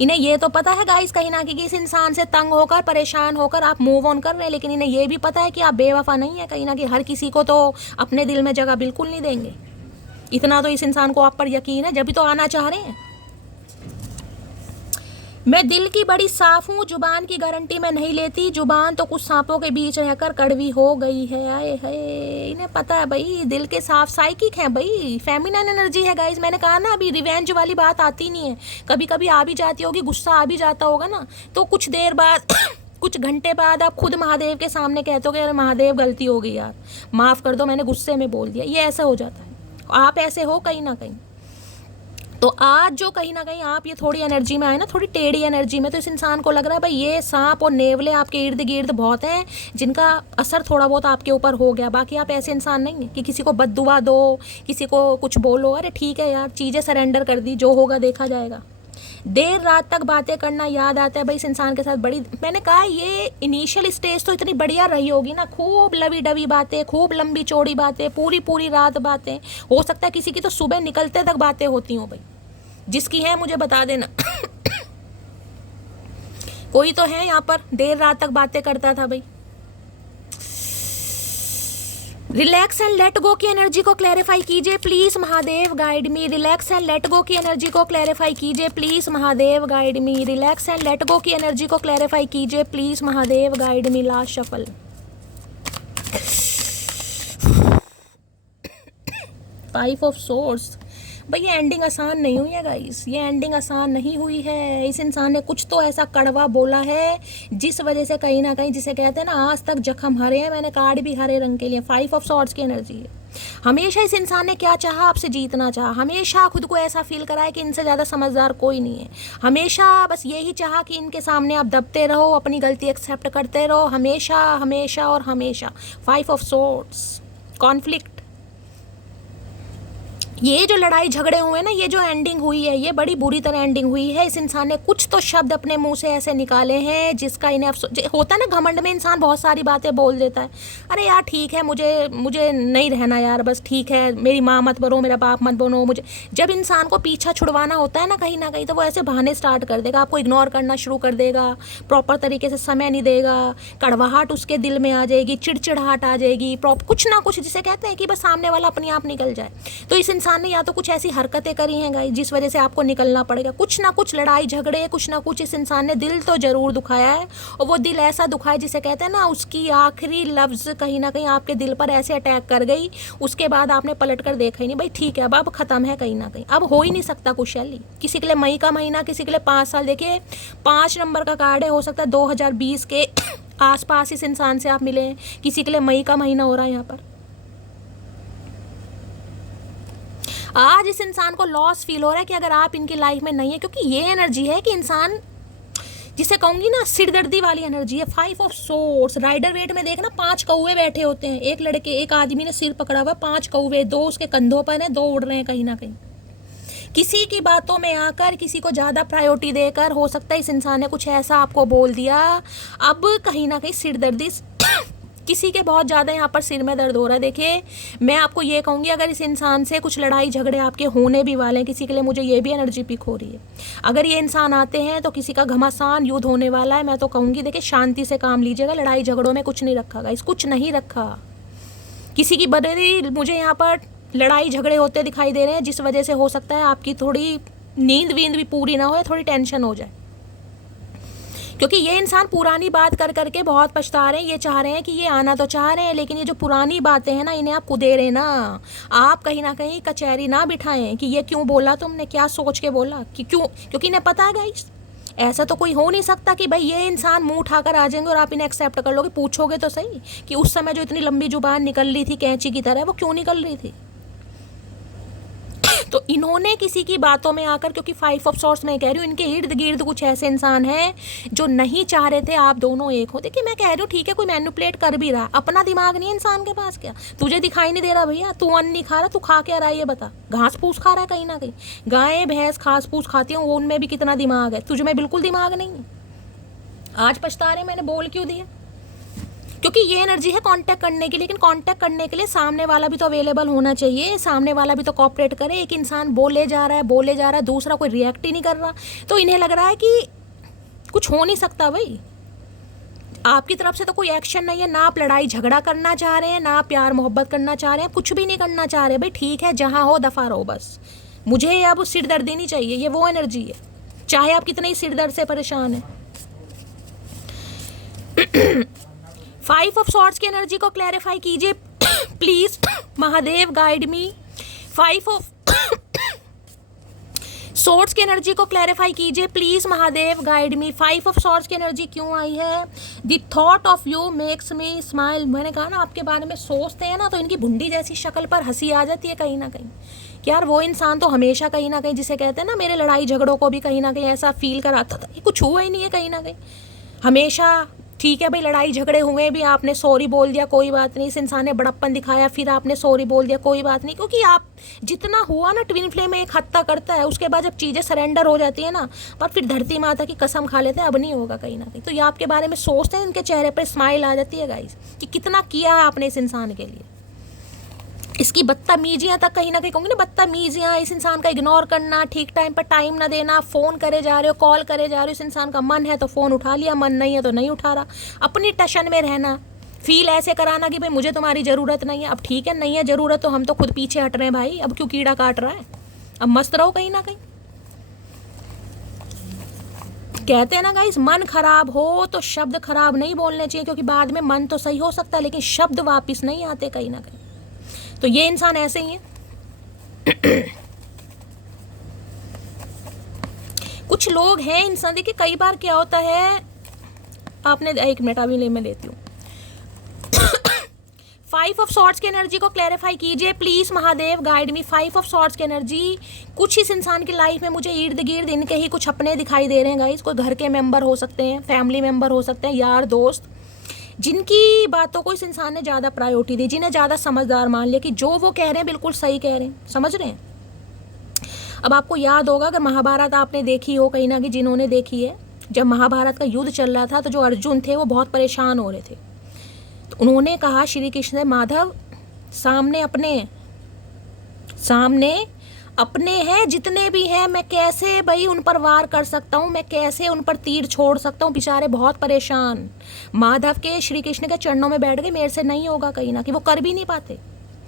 इन्हें ये तो पता है गाइस कहीं ना कहीं इस इंसान से तंग होकर, परेशान होकर आप मूव ऑन कर रहे हैं, लेकिन इन्हें ये भी पता है कि आप बेवफा नहीं है। कहीं ना कहीं हर किसी को तो अपने दिल में जगह बिल्कुल नहीं देंगे। इतना तो इस इंसान को आप पर यकीन है, जब भी तो आना चाह रहे हैं। मैं दिल की बड़ी साफ हूँ, जुबान की गारंटी मैं नहीं लेती, जुबान तो कुछ सांपों के बीच रहकर कड़वी हो गई है। आए है, इन्हें पता है भाई, दिल के साफ साइकिक है भाई, फेमिनिन एनर्जी है गाइस। मैंने कहा ना अभी रिवेंज वाली बात आती नहीं है, कभी कभी आ भी जाती होगी, गुस्सा आ भी जाता होगा ना, तो कुछ देर बाद कुछ घंटे बाद आप खुद महादेव के सामने कहते हो कि अरे महादेव गलती हो गई यार, माफ़ कर दो, मैंने गुस्से में बोल दिया। ये ऐसा हो जाता है, आप ऐसे हो कहीं ना कहीं। तो आज जो कहीं ना कहीं आप ये थोड़ी एनर्जी में आए ना, थोड़ी टेढ़ी एनर्जी में, तो इस इंसान को लग रहा है भाई ये सांप और नेवले आपके इर्द गिर्द बहुत हैं जिनका असर थोड़ा बहुत आपके ऊपर हो गया। बाकी आप ऐसे इंसान नहीं है कि किसी को बद्दुआ दो, किसी को कुछ बोलो। अरे ठीक है यार, चीज़ें सरेंडर कर दी, जो होगा देखा जाएगा। देर रात तक बातें करना याद आता है भाई इस इंसान के साथ। बड़ी, मैंने कहा ये इनिशियल स्टेज तो इतनी बढ़िया रही होगी ना, खूब लवी डवी बातें, खूब लंबी चौड़ी बातें, पूरी पूरी रात बातें। हो सकता है किसी की तो सुबह निकलते तक बातें होती हों भाई, जिसकी है मुझे बता देना। कोई तो है यहाँ पर देर रात तक बातें करता था भाई। रिलैक्स एंड लेट गो की एनर्जी को क्लैरिफाई कीजिए please Mahadev guide me. Relax and let go की एनर्जी को क्लैरिफाई कीजिए please Mahadev guide me. Relax and let go की एनर्जी को क्लैरिफाई कीजिए please Mahadev guide me. Last shuffle. Five of source. भाई ये एंडिंग आसान नहीं हुई है गाइस, ये एंडिंग आसान नहीं हुई है। इस इंसान ने कुछ तो ऐसा कड़वा बोला है जिस वजह से कहीं ना कहीं, जिसे कहते हैं ना, आज तक जख्म हरे हैं। मैंने कार्ड भी हरे रंग के लिए। फाइव ऑफ सॉर्ड्स की एनर्जी है। हमेशा इस इंसान ने क्या चाहा, आपसे जीतना चाहा। हमेशा खुद को ऐसा फील कराया कि इनसे ज़्यादा समझदार कोई नहीं है। हमेशा बस यही चाहा कि इनके सामने आप दबते रहो, अपनी गलती एक्सेप्ट करते रहो, हमेशा हमेशा और हमेशा। Five of swords, conflict. ये जो लड़ाई झगड़े हुए ना, ये जो एंडिंग हुई है, ये बड़ी बुरी तरह एंडिंग हुई है। इस इंसान ने कुछ तो शब्द अपने मुंह से ऐसे निकाले हैं जिसका इन्हें अफसोस होता है ना। घमंड में इंसान बहुत सारी बातें बोल देता है। अरे यार ठीक है, मुझे नहीं रहना यार, बस ठीक है, मेरी माँ मत बनो, मेरा बाप मत बनो मुझे। जब इंसान को पीछा छुड़वाना होता है ना कहीं, तो वो ऐसे बहाने स्टार्ट कर देगा, आपको इग्नोर करना शुरू कर देगा, प्रॉपर तरीके से समय नहीं देगा, कड़वाहट उसके दिल में आ जाएगी, चिड़चिड़ाहट आ जाएगी, कुछ ना कुछ जिसे कहते हैं कि बस सामने वाला अपने आप निकल जाए। तो इस इंसान ने या तो कुछ ऐसी हरकतें करी हैं गाइस जिस वजह से आपको निकलना पड़ेगा। कुछ ना कुछ लड़ाई झगड़े, कुछ ना कुछ इस इंसान ने दिल तो जरूर दुखाया है। और वो दिल ऐसा दुखाया जिसे कहते हैं ना, उसकी आखिरी लफ्ज कहीं ना कहीं आपके दिल पर ऐसे अटैक कर गई, उसके बाद आपने पलट कर देखा ही नहीं। भाई ठीक है, अब खत्म है कहीं ना कहीं, अब हो ही नहीं सकता कुछ। शैली किसी के लिए मई का महीना, किसी के लिए 5 साल। देखिए 5 नंबर का कार्ड है, हो सकता है 2020 के आसपास इस इंसान से आप मिले। किसी के लिए मई का महीना हो रहा है यहाँ पर। आज इस इंसान को लॉस फील हो रहा है कि अगर आप इनकी लाइफ में नहीं है, क्योंकि ये एनर्जी है कि इंसान, जिसे कहूंगी ना, सिरदर्दी वाली एनर्जी है। Five of swords. Rider waite में देखना 5 कौवे बैठे होते हैं। एक आदमी ने सिर पकड़ा हुआ, 5 कौवे, 2 उसके कंधों पर हैं, 2 उड़ रहे हैं कहीं ना कहीं। किसी की बातों में आकर, किसी को ज़्यादा प्रायोरिटी देकर, हो सकता है इस इंसान ने कुछ ऐसा आपको बोल दिया, अब कहीं ना कहीं सिरदर्दी, किसी के बहुत ज़्यादा यहाँ पर सिर में दर्द हो रहा है। देखिए मैं आपको ये कहूँगी, अगर इस इंसान से कुछ लड़ाई झगड़े आपके होने भी वाले हैं, किसी के लिए मुझे ये भी एनर्जी पिक हो रही है, अगर ये इंसान आते हैं तो किसी का घमासान युद्ध होने वाला है। मैं तो कहूँगी देखिए शांति से काम लीजिएगा, लड़ाई झगड़ों में कुछ नहीं रखा गाइस, कुछ नहीं रखा। किसी की बड़ी मुझे यहाँ पर लड़ाई झगड़े होते दिखाई दे रहे हैं, जिस वजह से हो सकता है आपकी थोड़ी नींद वींद भी पूरी ना हो, थोड़ी टेंशन हो जाए। क्योंकि ये इंसान पुरानी बात कर करके बहुत पछता रहे हैं। ये चाह रहे हैं कि ये आना तो चाह रहे हैं, लेकिन ये जो पुरानी बातें हैं ना, इन्हें आप कुदेरे ना, आप कहीं ना कहीं कचहरी ना बिठाएं कि ये क्यों बोला तुमने, क्या सोच के बोला, कि क्यों, क्योंकि इन्हें पता है गाइस, ऐसा तो कोई हो नहीं सकता कि भाई ये इंसान मुंह उठाकर आ जाएंगे और आप इन्हें एक्सेप्ट कर लोगे। पूछोगे तो सही कि उस समय जो इतनी लंबी जुबान निकल रही थी कैंची की तरह, वो क्यों निकल रही थी। तो इन्होंने किसी की बातों में आकर, क्योंकि 5 ऑफ सॉर्ड्स मैं कह रही हूँ, इनके इर्द गिर्द कुछ ऐसे इंसान हैं जो नहीं चाह रहे थे आप दोनों एक हो। देखिए मैं कह रही हूँ ठीक है, कोई मैनिपुलेट कर भी रहा, अपना दिमाग नहीं है इंसान के पास क्या? तुझे दिखाई नहीं दे रहा भैया, तू अन्न नहीं खा रहा, तू खा क्या रहा है ये बता? घास फूस खा रहा है कहीं ना कहीं। गायें भैंस घास फूस खाती हैं, उनमें भी कितना दिमाग है, तुझ में बिल्कुल दिमाग नहीं है। आज पछता रहे मैंने बोल क्यों दिया, क्योंकि ये एनर्जी है कांटेक्ट करने की, लेकिन कांटेक्ट करने के लिए सामने वाला भी तो अवेलेबल होना चाहिए, सामने वाला भी तो कोऑपरेट करे। एक इंसान बोले जा रहा है, दूसरा कोई रिएक्ट ही नहीं कर रहा, तो इन्हें लग रहा है कि कुछ हो नहीं सकता भाई, आपकी तरफ से तो कोई एक्शन नहीं है, ना आप लड़ाई झगड़ा करना चाह रहे हैं, ना आप प्यार मोहब्बत करना चाह रहे हैं, कुछ भी नहीं करना चाह रहे। भाई ठीक है, जहाँ हो दफा रहो बस, मुझे अब सिरदर्दी नहीं चाहिए। ये वो एनर्जी है, चाहे आप कितने ही सिरदर्द से परेशान हैं। 5 ऑफ सॉर्ड्स की एनर्जी को क्लैरिफाई कीजिए please Mahadev guide me. 5 of swords की एनर्जी को क्लैरिफाई कीजिए please Mahadev guide me. 5 of swords की एनर्जी क्यों आई है? The thought of you makes me smile. मैंने कहा ना, आपके बारे में सोचते हैं ना तो इनकी भुंडी जैसी शक्ल पर हंसी आ जाती है कहीं ना कहीं। यार वो इंसान तो हमेशा कहीं ना कहीं, जिसे कहते हैं ना, मेरे लड़ाई झगड़ों को भी कहीं ना कहीं ऐसा फील कराता था कि कुछ हुआ ही नहीं है कहीं ना कहीं। हमेशा ठीक है भाई, लड़ाई झगड़े हुए भी, आपने सॉरी बोल दिया कोई बात नहीं, इस इंसान ने बड़प्पन दिखाया, फिर आपने सॉरी बोल दिया कोई बात नहीं, क्योंकि आप जितना हुआ ना ट्विन फ्लेम में एक हद तक करता है, उसके बाद जब चीज़ें सरेंडर हो जाती है ना, पर फिर धरती माता की कसम खा लेते हैं अब नहीं होगा कहीं ना कहीं। तो ये आपके बारे में सोचते हैं, इनके चेहरे पर स्माइल आ जाती है गाइस कि कितना किया है आपने इस इंसान के लिए। इसकी बदतमीजियाँ तक कहीं ना कहीं कहूँगी ना, बदतमीजियाँ, इस इंसान का इग्नोर करना, ठीक टाइम पर टाइम ना देना, फ़ोन करे जा रहे हो, कॉल करे जा रहे हो, इस इंसान का मन है तो फ़ोन उठा लिया, मन नहीं है तो नहीं उठा रहा, अपनी टशन में रहना, फील ऐसे कराना कि भाई मुझे तुम्हारी ज़रूरत नहीं है। अब ठीक है, नहीं है ज़रूरत तो हम तो खुद पीछे हट रहे हैं भाई, अब क्यों कीड़ा काट रहा है, अब मस्त रहो कहीं ना कहीं। कहते हैं ना गाइस, मन खराब हो तो शब्द खराब नहीं बोलने चाहिए, क्योंकि बाद में मन तो सही हो सकता है लेकिन शब्द वापिस नहीं आते कहीं ना कहीं। तो ये इंसान ऐसे ही है। कुछ लोग हैं इंसान, देखिए कई बार क्या होता है, आपने एक मिनट अभी मैं लेती हूँ। 5 ऑफ सॉर्ड्स की एनर्जी को क्लैरिफाई कीजिए please Mahadev, guide me. 5 of swords की एनर्जी, कुछ इस इंसान की लाइफ में मुझे इर्द गिर्द इनके ही कुछ अपने दिखाई दे रहे हैं गाइस। कोई घर के मेंबर हो सकते हैं, फैमिली मेंबर हो सकते हैं, यार दोस्त, जिनकी बातों को इस इंसान ने ज़्यादा प्रायोरिटी दी, जिन्हें ज़्यादा समझदार मान लिया कि जो वो कह रहे हैं बिल्कुल सही कह रहे हैं, समझ रहे हैं। अब आपको याद होगा अगर महाभारत आपने देखी हो, कहीं ना कहीं जिन्होंने देखी है, जब महाभारत का युद्ध चल रहा था तो जो अर्जुन थे वो बहुत परेशान हो रहे थे। तो उन्होंने कहा श्री कृष्ण से, माधव सामने अपने हैं जितने भी हैं, मैं कैसे भाई उन पर वार कर सकता हूँ, मैं कैसे उन पर तीर छोड़ सकता हूँ, बेचारे बहुत परेशान। माधव के श्री कृष्ण के चरणों में बैठ गए, मेरे से नहीं होगा कहीं ना, कि वो कर भी नहीं पाते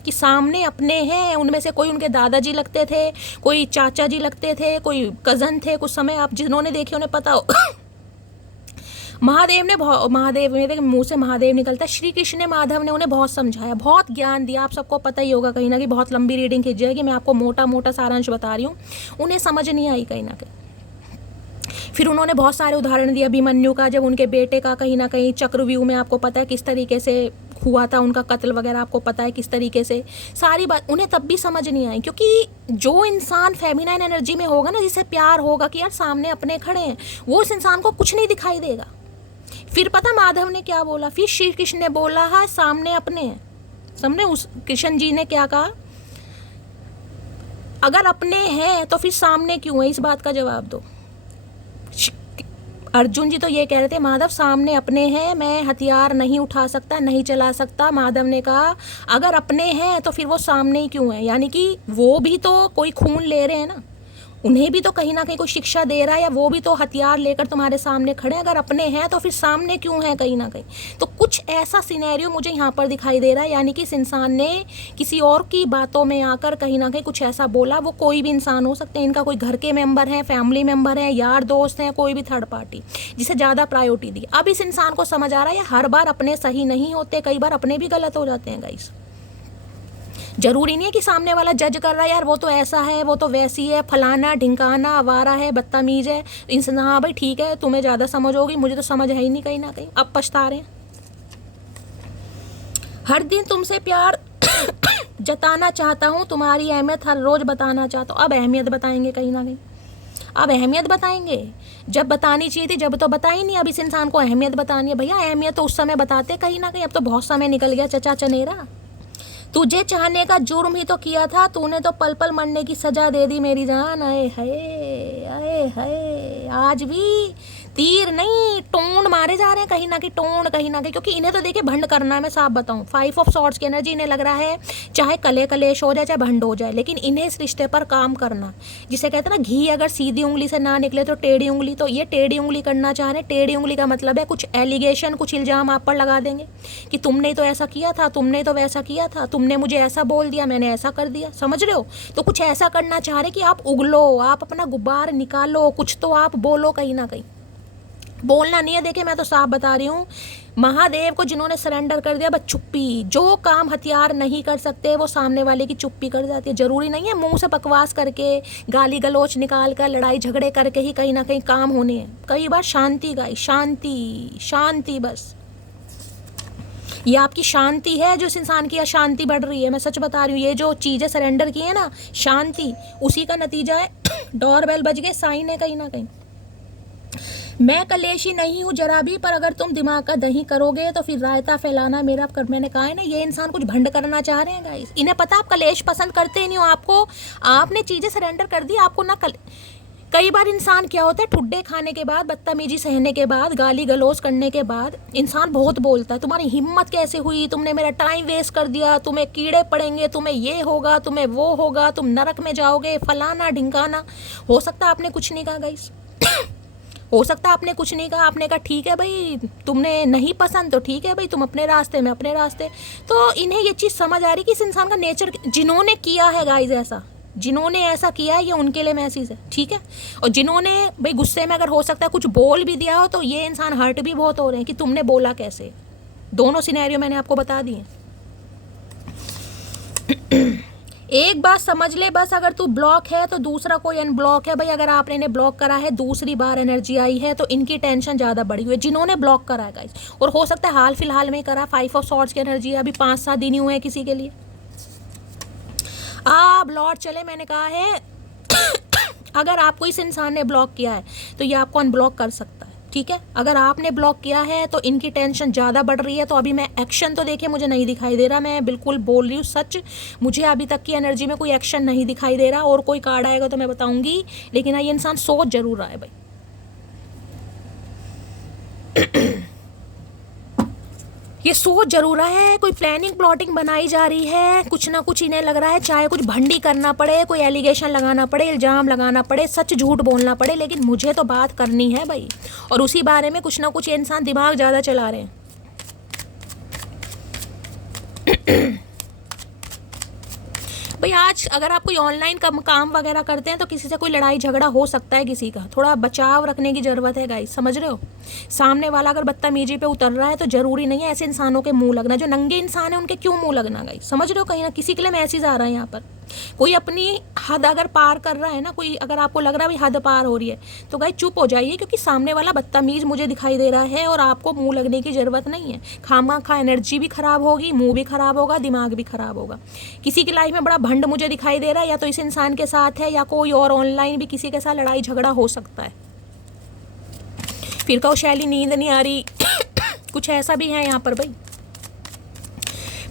कि सामने अपने हैं, उनमें से कोई उनके दादाजी लगते थे, कोई चाचा जी लगते थे, कोई कज़न थे। कुछ समय आप जिन्होंने देखे उन्हें पता हो। महादेव मेरे मुंह से महादेव निकलता है, श्री कृष्ण ने, माधव ने उन्हें बहुत समझाया, बहुत ज्ञान दिया। आप सबको पता ही होगा कहीं ना कहीं, बहुत लंबी रीडिंग खिंच जाएगी, मैं आपको मोटा मोटा सारांश बता रही हूँ। उन्हें समझ नहीं आई कहीं ना कहीं। फिर उन्होंने बहुत सारे उदाहरण दिए, अभिमन्यु का, जब उनके बेटे का कहीं ना कहीं चक्रव्यूह में, आपको पता है किस तरीके से हुआ था उनका कत्ल वगैरह, आपको पता है किस तरीके से, सारी बात उन्हें तब भी समझ नहीं आई। क्योंकि जो इंसान फेमिनाइन एनर्जी में होगा ना, जिसे प्यार होगा कि यार सामने अपने खड़े हैं, वो इस इंसान को कुछ नहीं दिखाई देगा। फिर पता माधव ने क्या बोला, फिर श्री कृष्ण ने बोला है सामने अपने हैं, सामने उस कृष्ण जी ने क्या कहा, अगर अपने हैं तो फिर सामने क्यों है, इस बात का जवाब दो। अर्जुन जी तो ये कह रहे थे, माधव सामने अपने हैं, मैं हथियार नहीं उठा सकता, नहीं चला सकता। माधव ने कहा अगर अपने हैं तो फिर वो सामने ही क्यों है, यानी कि वो भी तो कोई खून ले रहे हैं ना, उन्हें भी तो कहीं ना कहीं कोई शिक्षा दे रहा है, या वो भी तो हथियार लेकर तुम्हारे सामने खड़े हैं। अगर अपने हैं तो फिर सामने क्यों है कहीं ना कहीं। तो कुछ ऐसा सिनेरियो मुझे यहाँ पर दिखाई दे रहा है, यानी कि इस इंसान ने किसी और की बातों में आकर कहीं ना कहीं कुछ ऐसा बोला। वो कोई भी इंसान हो सकते हैं, इनका कोई घर के मेंबर है, फैमिली मेंबर है, यार दोस्त हैं, कोई भी थर्ड पार्टी, जिसे ज़्यादा प्रायोरिटी दी। अब इस इंसान को समझ आ रहा है हर बार अपने सही नहीं होते, कई बार अपने भी गलत हो जाते हैं गाइस। जरूरी नहीं है कि सामने वाला जज कर रहा है, यार वो तो ऐसा है, वो तो वैसी है, फलाना ढिंकाना, आवारा है, बदतमीज है, इंसान। हाँ भाई ठीक है, तुम्हें ज़्यादा समझ होगी, मुझे तो समझ है ही नहीं कहीं ना कहीं। अब पछता रहे हैं। हर दिन तुमसे प्यार जताना चाहता हूँ, तुम्हारी अहमियत हर रोज़ बताना चाहता हूँ। अब अहमियत बताएंगे कहीं ना कहीं, अब अहमियत बताएंगे। जब बतानी चाहिए थी जब तो बताई नहीं, अब इस इंसान को अहमियत बतानी है। भैया अहमियत तो उस समय बताते कहीं ना कहीं, अब तो बहुत समय निकल गया चचा चनेरा। तुझे चाहने का जुर्म ही तो किया था, तूने तो पल पल मरने की सजा दे दी मेरी जान। आए हाय, आज भी तीर नहीं टोंड मारे जा रहे हैं कहीं ना कहीं, क्योंकि इन्हें तो देखिए भंड करना है। मैं साफ बताऊं, 5 ऑफ सॉर्ड्स की एनर्जी, इन्हें लग रहा है चाहे कले कलेश हो जाए, चाहे भंड हो जाए, लेकिन इन्हें इस रिश्ते पर काम करना, जिसे कहते हैं ना घी अगर सीधी उंगली से ना निकले तो टेढ़ी उंगली, तो ये टेढ़ी उंगली करना चाह रहे हैं। टेढ़ी उंगली का मतलब है कुछ एलिगेशन, कुछ इल्जाम आप पर लगा देंगे कि तुमने तो ऐसा किया था, तुमने तो वैसा किया था, तुमने मुझे ऐसा बोल दिया, मैंने ऐसा कर दिया, समझ रहे हो। तो कुछ ऐसा करना चाह रहे कि आप उगलो, आप अपना गुब्बार निकालो, कुछ तो आप बोलो कहीं ना कहीं। बोलना नहीं है, देखिए मैं तो साफ बता रही हूँ, महादेव को जिन्होंने सरेंडर कर दिया, बस चुप्पी। जो काम हथियार नहीं कर सकते वो सामने वाले की चुप्पी कर जाती है। जरूरी नहीं है मुंह से बकवास करके, गाली गलोच निकाल कर, लड़ाई झगड़े करके ही कहीं ना कहीं काम होने हैं। कई बार शांति गाई, शांति बस। ये आपकी शांति है जो इस इंसान की अशांति बढ़ रही है। मैं सच बता रही हूँ, ये जो चीज़ें सरेंडर की है ना, शांति, उसी का नतीजा है। डोरबेल बज गए, साइन है कहीं ना कहीं। मैं कलेशी नहीं हूँ जरा भी, पर अगर तुम दिमाग का दही करोगे तो फिर रायता फैलाना मेरा कर। मैंने कहा है ना, ये इंसान कुछ भंड करना चाह रहे हैं गाइस। इन्हें पता आप कलेश पसंद करते ही नहीं हो, आपने चीज़ें सरेंडर कर दी, आपको ना कई बार इंसान क्या होता है, ठुड्डे खाने के बाद, बदतमीजी सहने के बाद, गाली गलौज करने के बाद इंसान बहुत बोलता है। तुम्हारी हिम्मत कैसे हुई, तुमने मेरा टाइम वेस्ट कर दिया, तुम्हें कीड़े पड़ेंगे, तुम्हें ये होगा, तुम्हें वो होगा, तुम नरक में जाओगे, फलाना ढिंकाना। हो सकता है आपने कुछ नहीं कहा गाइस, हो सकता है आपने कुछ नहीं कहा, आपने कहा ठीक है भाई, तुमने नहीं पसंद तो ठीक है भाई, तुम अपने रास्ते में अपने रास्ते। तो इन्हें ये चीज़ समझ आ रही कि इस इंसान का नेचर, जिन्होंने किया है गाइज ऐसा, जिन्होंने ऐसा किया है ये उनके लिए मैसेज है, ठीक है। और जिन्होंने भाई गुस्से में अगर हो सकता है कुछ बोल भी दिया हो तो ये इंसान हर्ट भी बहुत हो रहे हैं कि तुमने बोला कैसे। दोनों सिनेरियो मैंने आपको बता दिए। एक बात समझ ले बस, अगर तू ब्लॉक है तो दूसरा कोई अनब्लॉक है भाई। अगर आपने इन्हें ब्लॉक करा है, दूसरी बार एनर्जी आई है तो इनकी टेंशन ज़्यादा बढ़ी हुई है जिन्होंने ब्लॉक करा है गाइस। और हो सकता है हाल फिलहाल में करा, 5 ऑफ सॉर्ड्स की एनर्जी है, अभी 5-7 दिन ही हुए हैं किसी के लिए। आप लौट चले, मैंने कहा है अगर आपको इस इंसान ने ब्लॉक किया है तो ये आपको अनब्लॉक कर सकता है, ठीक है। अगर आपने ब्लॉक किया है तो इनकी टेंशन ज़्यादा बढ़ रही है। तो अभी मैं एक्शन तो देखिए मुझे नहीं दिखाई दे रहा, मैं बिल्कुल बोल रही हूँ सच, मुझे अभी तक की एनर्जी में कोई एक्शन नहीं दिखाई दे रहा। और कोई कार्ड आएगा तो मैं बताऊंगी, लेकिन ये इंसान सोच जरूर रहा है भाई। ये सोच जरूर रहा है, कोई प्लानिंग प्लॉटिंग बनाई जा रही है, कुछ ना कुछ इन्हें लग रहा है, चाहे कुछ भंडी करना पड़े, कोई एलिगेशन लगाना पड़े, इल्ज़ाम लगाना पड़े, सच झूठ बोलना पड़े, लेकिन मुझे तो बात करनी है भाई। और उसी बारे में कुछ ना कुछ ये इंसान दिमाग ज़्यादा चला रहे हैं। भाई आज अगर आप कोई ऑनलाइन काम वगैरह करते हैं तो किसी से कोई लड़ाई झगड़ा हो सकता है, किसी का थोड़ा बचाव रखने की ज़रूरत है गाइस, समझ रहे हो। सामने वाला अगर बदतमीजी पे उतर रहा है तो ज़रूरी नहीं है ऐसे इंसानों के मुंह लगना। जो नंगे इंसान है उनके क्यों मुंह लगना गाइस, समझ रहे हो। कहीं ना किसी के लिए मैसेज आ रहा है यहाँ पर, कोई अपनी हद अगर पार कर रहा है ना, कोई अगर आपको लग रहा है भाई हद पार हो रही है तो गाइस चुप हो जाइए, क्योंकि सामने वाला बदतमीज मुझे दिखाई दे रहा है और आपको मुंह लगने की ज़रूरत नहीं है। खामखा एनर्जी भी ख़राब होगी, मुंह भी ख़राब होगा, दिमाग भी ख़राब होगा। किसी की लाइफ में बड़ा भंड मुझे दिखाई दे रहा है, या तो इस इंसान के साथ है या कोई और ऑनलाइन भी किसी के साथ लड़ाई झगड़ा हो सकता है। फिर कहो शैली नींद नहीं आ रही कुछ ऐसा भी है यहाँ पर भाई।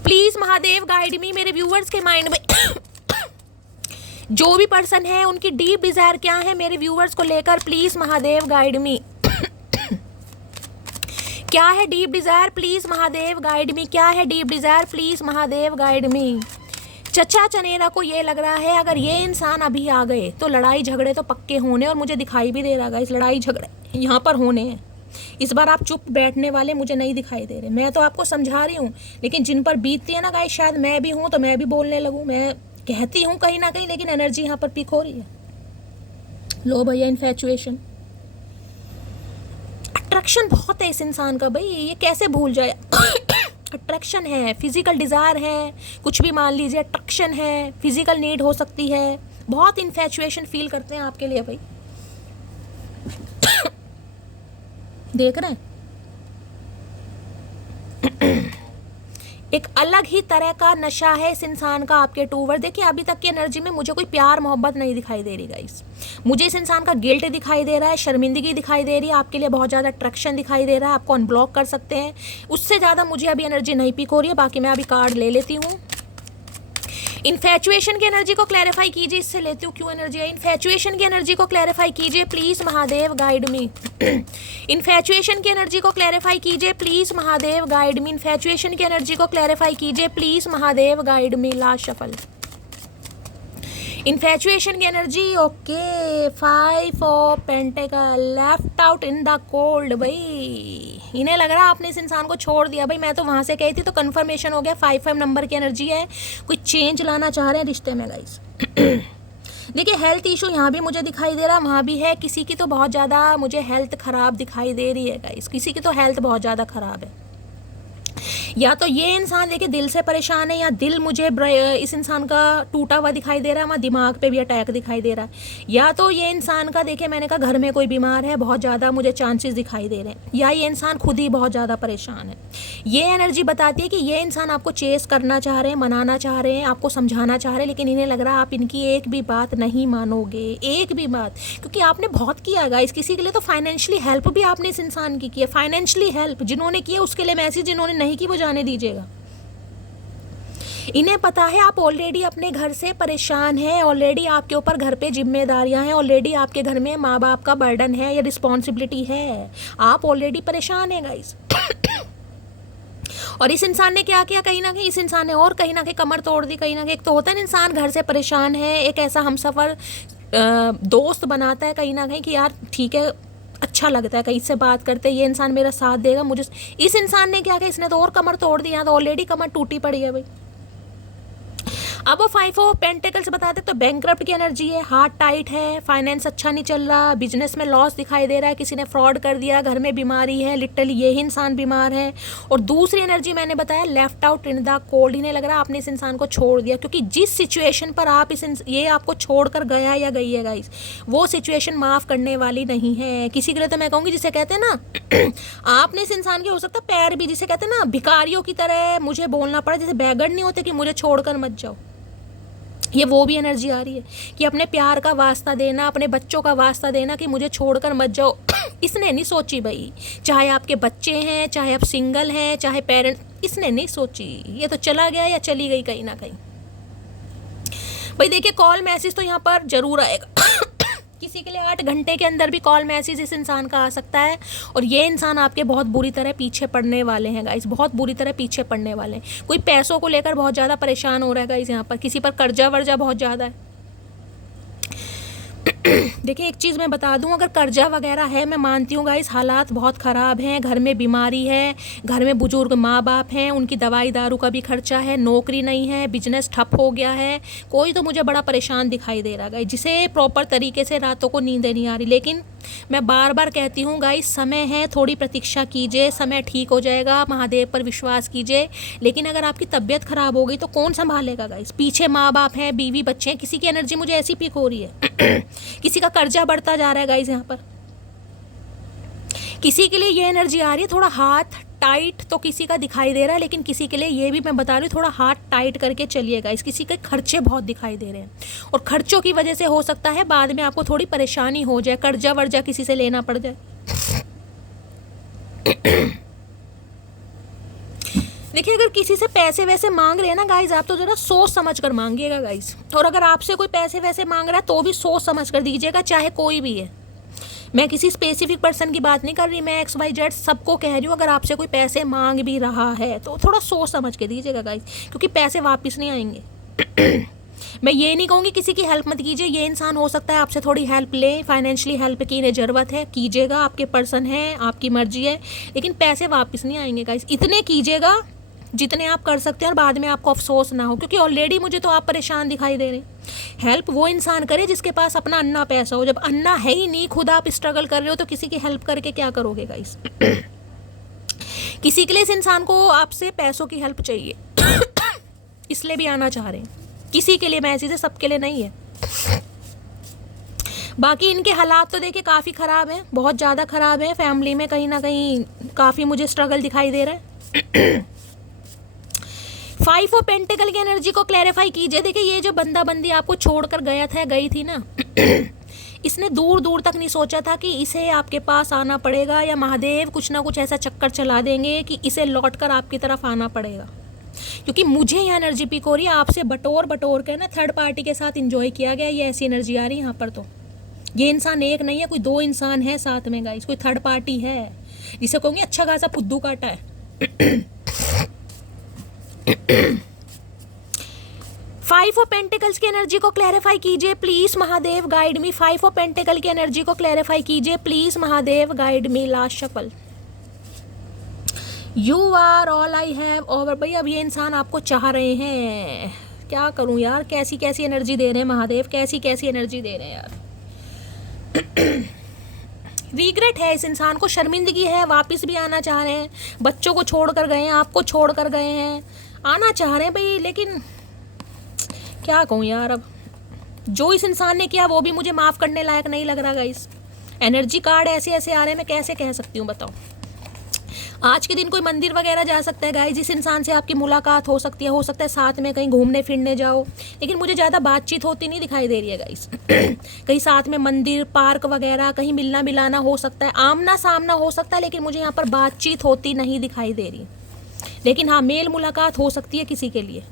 प्लीज़ महादेव गाइड मी, मेरे व्यूअर्स के माइंड में जो भी पर्सन है उनकी डीप डिजायर क्या है मेरे व्यूअर्स को लेकर, प्लीज महादेव गाइड मी। क्या है deep Dzire, please Mahadev guide me. क्या है deep Dzire, please Mahadev guide मी। चचा चनेरा को ये लग रहा है अगर ये इंसान अभी आ गए तो लड़ाई झगड़े तो पक्के होने, और मुझे दिखाई भी दे रहा है इस लड़ाई झगड़े यहाँ पर होने हैं। इस बार आप चुप बैठने वाले मुझे नहीं दिखाई दे रहे। मैं तो आपको समझा रही हूँ, लेकिन जिन पर बीतती है ना गाइस, शायद मैं भी हूँ तो मैं भी बोलने लगूँ। मैं कहती हूँ कहीं ना कहीं, लेकिन एनर्जी यहाँ पर पीक हो रही है। लो भैया, इन्फैचुएशन, अट्रैक्शन बहुत है इस इंसान का भाई, ये कैसे भूल जाए। अट्रैक्शन है, फिजिकल डिज़ायर है, कुछ भी मान लीजिए, अट्रैक्शन है, फिजिकल नीड हो सकती है, बहुत इन्फैचुएशन फील करते हैं आपके लिए भाई। देख रहे हैं एक अलग ही तरह का नशा है इस इंसान का आपके टूवर। देखिए अभी तक की एनर्जी में मुझे कोई प्यार मोहब्बत नहीं दिखाई दे रही गाइस, मुझे इस इंसान का गिल्ट दिखाई दे रहा है, शर्मिंदगी दिखाई दे रही है, आपके लिए बहुत ज़्यादा अट्रैक्शन दिखाई दे रहा है, आपको अनब्लॉक कर सकते हैं। उससे ज़्यादा मुझे अभी एनर्जी नहीं पिक हो रही है। बाकी मैं अभी कार्ड ले लेती हूँ। इन्फैचुएशन की एनर्जी को क्लैरिफाई कीजिए, इससे लेती हूँ क्यों एनर्जी है। इन्फैचुएशन की एनर्जी को क्लैरिफाई कीजिए please Mahadev guide me. Infatuation की एनर्जी को क्लैरिफाई कीजिए please Mahadev guide me. Infatuation की एनर्जी को क्लैरिफाई कीजिए please Mahadev guide me. Last shuffle, infatuation की energy, okay. 5 of pentacles, left out in the cold. भाई इन्हें लग रहा है आपने इस इंसान को छोड़ दिया। भाई मैं तो वहाँ से कही थी, तो कंफर्मेशन हो गया। 5 नंबर की एनर्जी है, कोई चेंज लाना चाह रहे हैं रिश्ते में गाइस। देखिए हेल्थ इशू यहाँ भी मुझे दिखाई दे रहा, वहाँ भी है। किसी की तो बहुत ज़्यादा मुझे हेल्थ ख़राब दिखाई दे रही है गाइस, किसी की तो हेल्थ बहुत ज़्यादा ख़राब है। या तो ये इंसान देखिए दिल से परेशान है, या दिल मुझे इस इंसान का टूटा हुआ दिखाई दे रहा है, वहाँ दिमाग पे भी अटैक दिखाई दे रहा है। या तो ये इंसान का देखिए मैंने कहा घर में कोई बीमार है, बहुत ज़्यादा मुझे चांसेस दिखाई दे रहे हैं, या ये इंसान खुद ही बहुत ज़्यादा परेशान है। ये एनर्जी बताती है कि ये इंसान आपको चेस करना चाह रहे हैं, मनाना चाह रहे हैं, आपको समझाना चाह रहे हैं, लेकिन इन्हें लग रहा है आप इनकी एक भी बात नहीं मानोगे, एक भी बात, क्योंकि आपने बहुत किया गाइस किसी के लिए। तो फाइनेंशियली हेल्प भी आपने इस इंसान की है, फाइनेंशियली हेल्प जिन्होंने की है उसके लिए मैसेज, जिन्होंने नहीं की वो जाने दीजिएगा। इन्हें पता है आप ऑलरेडी अपने घर से परेशान हैं, ऑलरेडी आपके ऊपर घर पे जिम्मेदारियां हैं, ऑलरेडी आपके घर में माँ बाप का बर्डन है या रिस्पॉन्सिबिलिटी है, आप ऑलरेडी परेशान हैं गाइस। और इस इंसान ने क्या किया, कहीं ना कहीं इस इंसान ने और कहीं ना कहीं कमर तोड़ दी। कहीं ना कहीं एक तो होता है इंसान घर से परेशान है, एक ऐसा हमसफ़र दोस्त बनाता है कहीं ना कहीं कि यार ठीक है अच्छा लगता है कहीं से बात करते, ये इंसान मेरा साथ देगा मुझे। इस इंसान ने क्या किया, इसने तो और कमर तोड़ दिया, तो ऑलरेडी कमर टूटी पड़ी है भाई। अब वो 5 ऑफ पेंटिकल्स बताते तो बैंकरप्ट की एनर्जी है, हार्ट टाइट है, फाइनेंस अच्छा नहीं चल रहा, बिजनेस में लॉस दिखाई दे रहा है, किसी ने फ्रॉड कर दिया, घर में बीमारी है, लिटरली यही इंसान बीमार है। और दूसरी एनर्जी मैंने बताया left out in the cold, इन्हें लग रहा है आपने इस इंसान को छोड़ दिया, क्योंकि जिस सिचुएशन पर आप ये आपको छोड़कर गया या गई है गाइस, वो सिचुएशन माफ़ करने वाली नहीं है। किसी के लिए तो मैं कहूँगी, जिसे कहते हैं ना आपने इस इंसान के हो सकता पैर भी, जिसे कहते हैं ना भिखारियों की तरह मुझे बोलना पड़ा, जैसे बैगड़ नहीं होते कि मुझे छोड़कर मत जाओ, ये वो भी एनर्जी आ रही है कि अपने प्यार का वास्ता देना, अपने बच्चों का वास्ता देना कि मुझे छोड़कर मत जाओ। इसने नहीं सोची भाई, चाहे आपके बच्चे हैं, चाहे आप सिंगल हैं, चाहे पेरेंट, इसने नहीं सोची, ये तो चला गया या चली गई कहीं ना कहीं। भाई देखिए कॉल मैसेज तो यहाँ पर जरूर आएगा। किसी के लिए 8 घंटे के अंदर भी कॉल मैसेज इस इंसान का आ सकता है, और ये इंसान आपके बहुत बुरी तरह पीछे पड़ने वाले हैं गाइस, बहुत बुरी तरह पीछे पड़ने वाले हैं। कोई पैसों को लेकर बहुत ज़्यादा परेशान हो रहा है गाइस, यहाँ पर किसी पर कर्जा वर्जा बहुत ज़्यादा है। देखिए एक चीज़ मैं बता दूं, अगर कर्जा वगैरह है, मैं मानती हूँ गाइस हालात बहुत ख़राब हैं, घर में बीमारी है, घर में बुजुर्ग माँ बाप हैं, उनकी दवाई दारू का भी खर्चा है, नौकरी नहीं है, बिजनेस ठप हो गया है, कोई तो मुझे बड़ा परेशान दिखाई दे रहा गाइस, जिसे प्रॉपर तरीके से रातों को नींद नहीं आ रही। लेकिन मैं बार बार कहती हूँ गाइस, समय है, थोड़ी प्रतीक्षा कीजिए, समय ठीक हो जाएगा, महादेव पर विश्वास कीजिए। लेकिन अगर आपकी तबीयत ख़राब हो गई तो कौन संभालेगा गाइस, पीछे माँ बाप हैं, बीवी बच्चे हैं, किसी की एनर्जी मुझे ऐसी पिक हो रही है। किसी का कर्जा बढ़ता जा रहा है गाइस, यहाँ पर किसी के लिए ये एनर्जी आ रही है, थोड़ा हाथ टाइट तो किसी का दिखाई दे रहा है, लेकिन किसी के लिए ये भी मैं बता रही हूँ थोड़ा हाथ टाइट करके चलिएगा। इस किसी के खर्चे बहुत दिखाई दे रहे हैं, और खर्चों की वजह से हो सकता है बाद में आपको थोड़ी परेशानी हो जाए, कर्जा वर्जा किसी से लेना पड़ जाए। देखिए अगर किसी से पैसे वैसे मांग रहे हैं ना गाइज, आप तो ज़रा सोच समझ कर मांगिएगा गाइज, और अगर आपसे कोई पैसे वैसे मांग रहा है तो भी सोच समझ कर दीजिएगा, चाहे कोई भी है। मैं किसी स्पेसिफिक पर्सन की बात नहीं कर रही, मैं XYZ सबको कह रही हूँ, अगर आपसे कोई पैसे मांग भी रहा है तो थोड़ा सोच समझ के दीजिएगा गाइज, क्योंकि पैसे वापस नहीं आएंगे। मैं ये नहीं कहूँगी किसी की हेल्प मत कीजिए, ये इंसान हो सकता है आपसे थोड़ी हेल्प लें, फाइनेंशियली हेल्प की इन्हें ज़रूरत है, कीजिएगा, आपके पर्सन है, आपकी मर्जी है, लेकिन पैसे वापस नहीं आएंगे गाइज। इतने कीजिएगा जितने आप कर सकते हैं, और बाद में आपको अफसोस ना हो, क्योंकि ऑलरेडी मुझे तो आप परेशान दिखाई दे रहे हैं। हेल्प वो इंसान करे जिसके पास अपना अन्ना पैसा हो, जब अन्ना है ही नहीं, खुद आप स्ट्रगल कर रहे हो, तो किसी की हेल्प करके क्या करोगे गाइस। किसी के लिए इस इंसान को आपसे पैसों की हेल्प चाहिए, इसलिए भी आना चाह रहे हैं, किसी के लिए, मैं ऐसी से सबके लिए नहीं है। बाकी इनके हालात तो देखिए काफ़ी ख़राब हैं, बहुत ज़्यादा ख़राब है, फैमिली में कहीं ना कहीं काफ़ी मुझे स्ट्रगल दिखाई दे रहा है। 5 ऑफ पेंटिकल की एनर्जी को क्लैरिफाई कीजिए। देखिए ये जो बंदा बंदी आपको छोड़कर गया था, गई थी ना, इसने दूर दूर तक नहीं सोचा था कि इसे आपके पास आना पड़ेगा, या महादेव कुछ ना कुछ ऐसा चक्कर चला देंगे कि इसे लौटकर आपकी तरफ आना पड़ेगा। क्योंकि मुझे यहाँ एनर्जी पिक हो रही है, आपसे बटोर बटोर के ना थर्ड पार्टी के साथ इंजॉय किया गया, ये ऐसी एनर्जी आ रही है यहाँ पर। तो ये इंसान एक नहीं है, कोई 2 इंसान है साथ में गाइस, कोई थर्ड पार्टी है, जिसे कहूँगी अच्छा खासा फुद्दू काटा है। 5 ऑफ पेंटिकल्स की एनर्जी को क्लैरिफाई कीजिए please Mahadev, guide me. 5 of pentacle की एनर्जी को क्लैरिफाई कीजिए please Mahadev, guide me. Last shuffle, you are all I have over. भाई अब ये इंसान आपको चाह रहे हैं, क्या करूं यार, कैसी कैसी एनर्जी दे रहे हैं महादेव, कैसी कैसी एनर्जी दे रहे हैं यार। रिग्रेट है इस इंसान को, शर्मिंदगी है, वापस भी आना चाह रहे हैं, बच्चों को छोड़ कर गए हैं, आपको छोड़ कर गए हैं, आना चाह रहे हैं भाई, लेकिन क्या कहूँ यार, अब जो इस इंसान ने किया वो भी मुझे माफ़ करने लायक नहीं लग रहा गाइस। एनर्जी कार्ड ऐसे ऐसे आ रहे हैं, मैं कैसे कह सकती हूँ बताओ। आज के दिन कोई मंदिर वगैरह जा सकता है गाइस, जिस इंसान से आपकी मुलाकात हो सकती है, हो सकता है साथ में कहीं घूमने फिरने जाओ, लेकिन मुझे ज़्यादा बातचीत होती नहीं दिखाई दे रही है गाइस। कहीं साथ में मंदिर पार्क वगैरह कहीं मिलना मिलाना हो सकता है, आमना सामना हो सकता है, लेकिन मुझे यहाँ पर बातचीत होती नहीं दिखाई दे रही। लेकिन हाँ मेल मुलाकात हो सकती है किसी के लिए।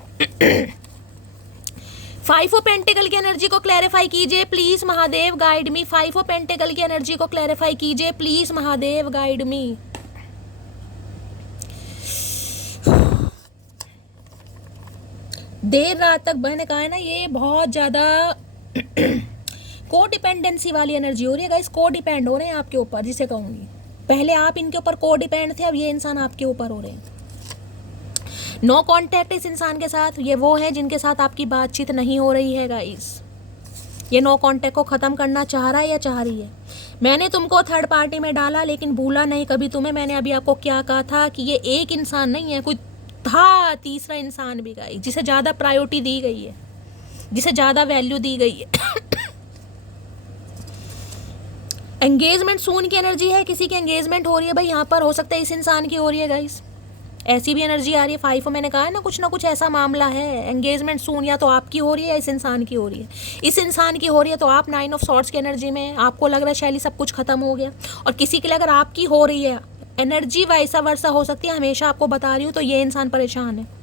5 ऑफ पेंटिकल की एनर्जी को क्लैरिफाई कीजिए please Mahadev, guide me. 5 of pentacle की एनर्जी को क्लैरिफाई कीजिए प्लीज महादेव, गाइड मी। देर रात तक मैंने कहा है ना, ये बहुत ज़्यादा को डिपेंडेंसी वाली एनर्जी हो रही है गाइस, को डिपेंड हो रहे हैं आपके ऊपर, जिसे कहूँगी पहले आप इनके ऊपर को डिपेंड थे, अब ये इंसान आपके ऊपर हो रहे हैं। नो कांटेक्ट इस इंसान के साथ, ये वो है जिनके साथ आपकी बातचीत नहीं हो रही है गाइस। ये नो कांटेक्ट को ख़त्म करना चाह रहा है या चाह रही है। मैंने तुमको थर्ड पार्टी में डाला लेकिन भूला नहीं कभी तुम्हें। मैंने अभी आपको क्या कहा था कि ये एक इंसान नहीं है, कोई था तीसरा इंसान भी गाइस, जिसे ज़्यादा प्रायोरिटी दी गई है, जिसे ज़्यादा वैल्यू दी गई है। एंगेजमेंट सून की एनर्जी है, किसी की एंगेजमेंट हो रही है भाई, यहाँ पर हो सकता है इस इंसान की हो रही है गाइस, ऐसी भी एनर्जी आ रही है। 5 मैंने कहा है ना कुछ ऐसा मामला है। एंगेजमेंट सून या तो आपकी हो रही है या इस इंसान की हो रही है। इस इंसान की हो रही है तो आप 9 ऑफ सॉर्ड्स की एनर्जी में, आपको लग रहा है शैली सब कुछ खत्म हो गया, और किसी के लिए अगर आपकी हो रही है एनर्जी वैसा वर्सा हो सकती है, हमेशा आपको बता रही हूँ, तो ये इंसान परेशान है।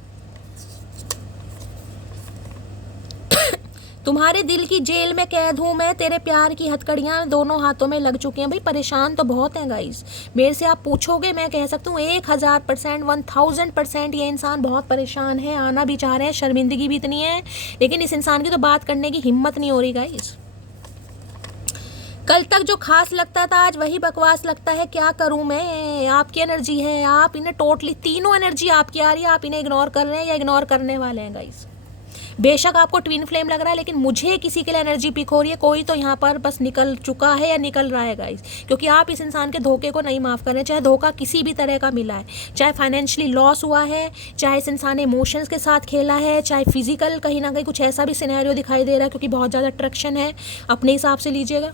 तुम्हारे दिल की जेल में कैद हूँ मैं, तेरे प्यार की हथकड़ियाँ दोनों हाथों में लग चुकी हैं। भाई परेशान तो बहुत हैं गाइस, मेरे से आप पूछोगे मैं कह सकता हूँ 1000%, 1000% ये इंसान बहुत परेशान है। आना भी चाह रहे हैं, शर्मिंदगी भी इतनी है, लेकिन इस इंसान की तो बात करने की हिम्मत नहीं हो रही गाइस। कल तक जो खास लगता था आज वही बकवास लगता है, क्या करूं मैं। आपकी एनर्जी है, आप इन्हें टोटली, तीनों एनर्जी आपकी आ रही है, आप इन्हें इग्नोर कर रहे हैं या इग्नोर करने वाले हैं गाइस। बेशक आपको ट्विन फ्लेम लग रहा है, लेकिन मुझे किसी के लिए एनर्जी पिक हो रही है। कोई तो यहाँ पर बस निकल चुका है या निकल रहा है गाइस, क्योंकि आप इस इंसान के धोखे को नहीं माफ़ कर रहे हैं। चाहे धोखा किसी भी तरह का मिला है, चाहे फाइनेंशियली लॉस हुआ है, चाहे इस इंसान ने इमोशंस के साथ खेला है, चाहे फिजिकल कहीं ना कहीं कुछ ऐसा भी सिनेरियो दिखाई दे रहा है, क्योंकि बहुत ज़्यादा अट्रैक्शन है, अपने हिसाब से लीजिएगा।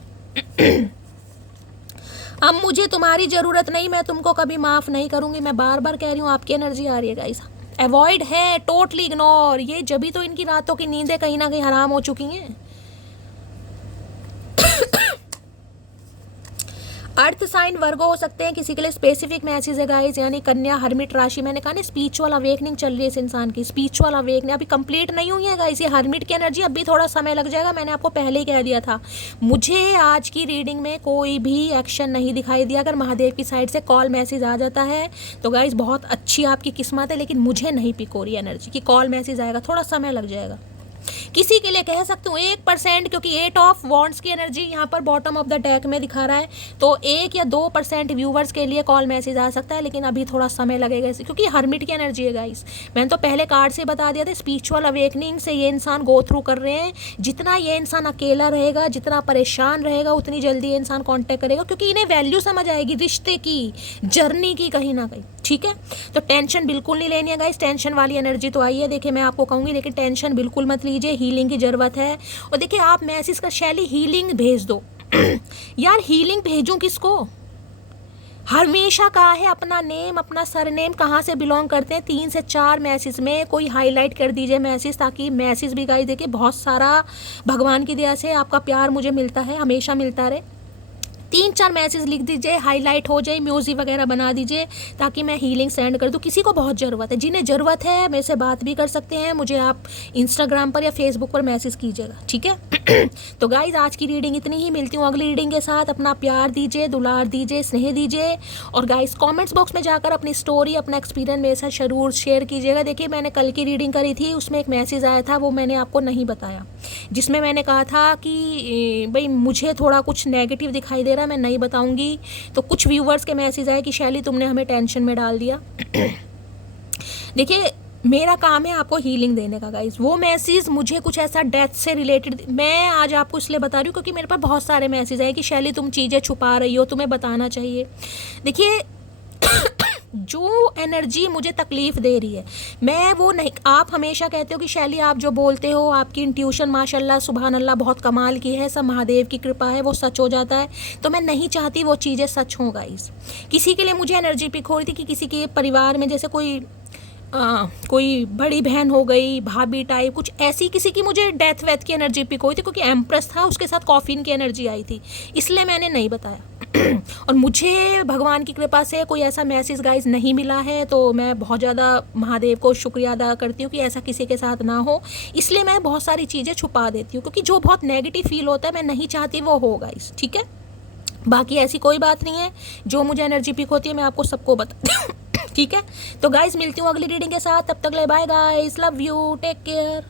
अब मुझे तुम्हारी ज़रूरत नहीं, मैं तुमको कभी माफ़ नहीं करूँगी। मैं बार बार कह रही हूँ, आपकी एनर्जी आ रही है गाइस। अवॉइड है, टोटली इग्नोर। ये जब तो इनकी रातों की नींदें कहीं ना कहीं हराम हो चुकी हैं। अर्थ साइन वर्गो हो सकते हैं, किसी के लिए स्पेसिफिक मैसेज है गाइस, यानी कन्या, हर्मिट राशि। मैंने कहा ना स्पिरिचुअल अवेकनिंग चल रही है इस इंसान की, स्पिरिचुअल अवेकनिंग अभी कंप्लीट नहीं हुई है गाइस। ये हर्मिट की एनर्जी अभी थोड़ा समय लग जाएगा, मैंने आपको पहले ही कह दिया था। मुझे आज की रीडिंग में कोई भी एक्शन नहीं दिखाई दिया। अगर महादेव की साइड से कॉल मैसेज आ जाता है तो गाइस बहुत अच्छी आपकी किस्मत है, लेकिन मुझे नहीं पिक हो रही एनर्जी कि कॉल मैसेज आएगा, थोड़ा समय लग जाएगा। किसी के लिए कह सकती हूँ 1%, क्योंकि 8 ऑफ वॉन्ड्स की एनर्जी यहाँ पर बॉटम ऑफ द डेक में दिखा रहा है, तो 1 या 2% व्यूवर्स के लिए कॉल मैसेज आ सकता है, लेकिन अभी थोड़ा समय लगेगा इसे, क्योंकि हर्मिट की एनर्जी है गाइस। मैंने तो पहले कार्ड से बता दिया था, स्पिरिचुअल अवेकनिंग से ये इंसान गो थ्रू कर रहे हैं। जितना ये इंसान अकेला रहेगा, जितना परेशान रहेगा, उतनी जल्दी ये इंसान कॉन्टेक्ट करेगा, क्योंकि इन्हें वैल्यू समझ आएगी रिश्ते की, जर्नी की कहीं ना कहीं। ठीक है, तो टेंशन बिल्कुल नहीं लेनी है गाइस। टेंशन वाली एनर्जी तो आई है, देखिए मैं आपको कहूँगी, लेकिन टेंशन बिल्कुल मत लीजिए, हीलिंग की ज़रूरत है। और देखिए आप मैसेज कर, शैली हीलिंग भेज दो। यार हीलिंग भेजूं किसको? हमेशा कहा है अपना नेम, अपना सरनेम, कहाँ से बिलोंग करते हैं, 3 से 4 मैसेज में कोई हाईलाइट कर दीजिए मैसेज, ताकि मैसेज भी गाइस देखिए बहुत सारा भगवान की दया से आपका प्यार मुझे मिलता है, हमेशा मिलता रहे। 3-4 मैसेज लिख दीजिए, हाईलाइट हो जाए, म्यूजिक वगैरह बना दीजिए, ताकि मैं हीलिंग सेंड कर दूँ। किसी को बहुत ज़रूरत है, जिन्हें ज़रूरत है मेरे से बात भी कर सकते हैं, मुझे आप इंस्टाग्राम पर या फेसबुक पर मैसेज कीजिएगा, ठीक है। तो गाइज आज की रीडिंग इतनी ही, मिलती हूँ अगली रीडिंग के साथ। अपना प्यार दीजिए, दुलार दीजिए, स्नेह दीजिए, और गाइज कॉमेंट्स बॉक्स में जाकर अपनी स्टोरी, अपना एक्सपीरियंस मेरे साथ जरूर शेयर कीजिएगा। देखिए मैंने कल की रीडिंग करी थी, उसमें एक मैसेज आया था, वो मैंने आपको नहीं बताया, जिसमें मैंने कहा था कि भाई मुझे थोड़ा कुछ नेगेटिव दिखाई दे रहा है, मैं नहीं बताऊंगी। तो कुछ व्यूवर्स के मैसेज आए कि शैली तुमने हमें टेंशन में डाल दिया। देखिए मेरा काम है आपको हीलिंग देने का गाइस। वो मैसेज मुझे कुछ ऐसा डेथ से रिलेटेड, मैं आज आपको इसलिए बता रही हूँ क्योंकि मेरे पास बहुत सारे मैसेज आए कि शैली तुम चीज़ें छुपा रही हो, तुम्हें बताना चाहिए। देखिए जो एनर्जी मुझे तकलीफ़ दे रही है, मैं वो नहीं, आप हमेशा कहते हो कि शैली आप जो बोलते हो, आपकी इंट्यूशन माशाल्लाह सुभान अल्लाह बहुत कमाल की है, सब महादेव की कृपा है, वो सच हो जाता है। तो मैं नहीं चाहती वो चीज़ें सच हों गाइस। किसी के लिए मुझे एनर्जी पिक हो रही थी कि किसी के परिवार में जैसे कोई बड़ी बहन हो गई, भाभी टाइप कुछ ऐसी, किसी की मुझे डेथ वेथ की एनर्जी पिक हुई थी, क्योंकि एम्प्रेस था उसके साथ कॉफिन की एनर्जी आई थी, इसलिए मैंने नहीं बताया। और मुझे भगवान की कृपा से कोई ऐसा मैसेज गाइज नहीं मिला है, तो मैं बहुत ज़्यादा महादेव को शुक्रिया अदा करती हूँ कि ऐसा किसी के साथ ना हो। इसलिए मैं बहुत सारी चीज़ें छुपा देती हूँ, क्योंकि जो बहुत नेगेटिव फील होता है मैं नहीं चाहती वो हो गाइज, ठीक है। बाकी ऐसी कोई बात नहीं है, जो मुझे एनर्जी पिक होती है मैं आपको सबको बताती हूँ, ठीक है। तो गाइज मिलती हूँ अगली रीडिंग के साथ, तब तक ले bye guys, love you, take care.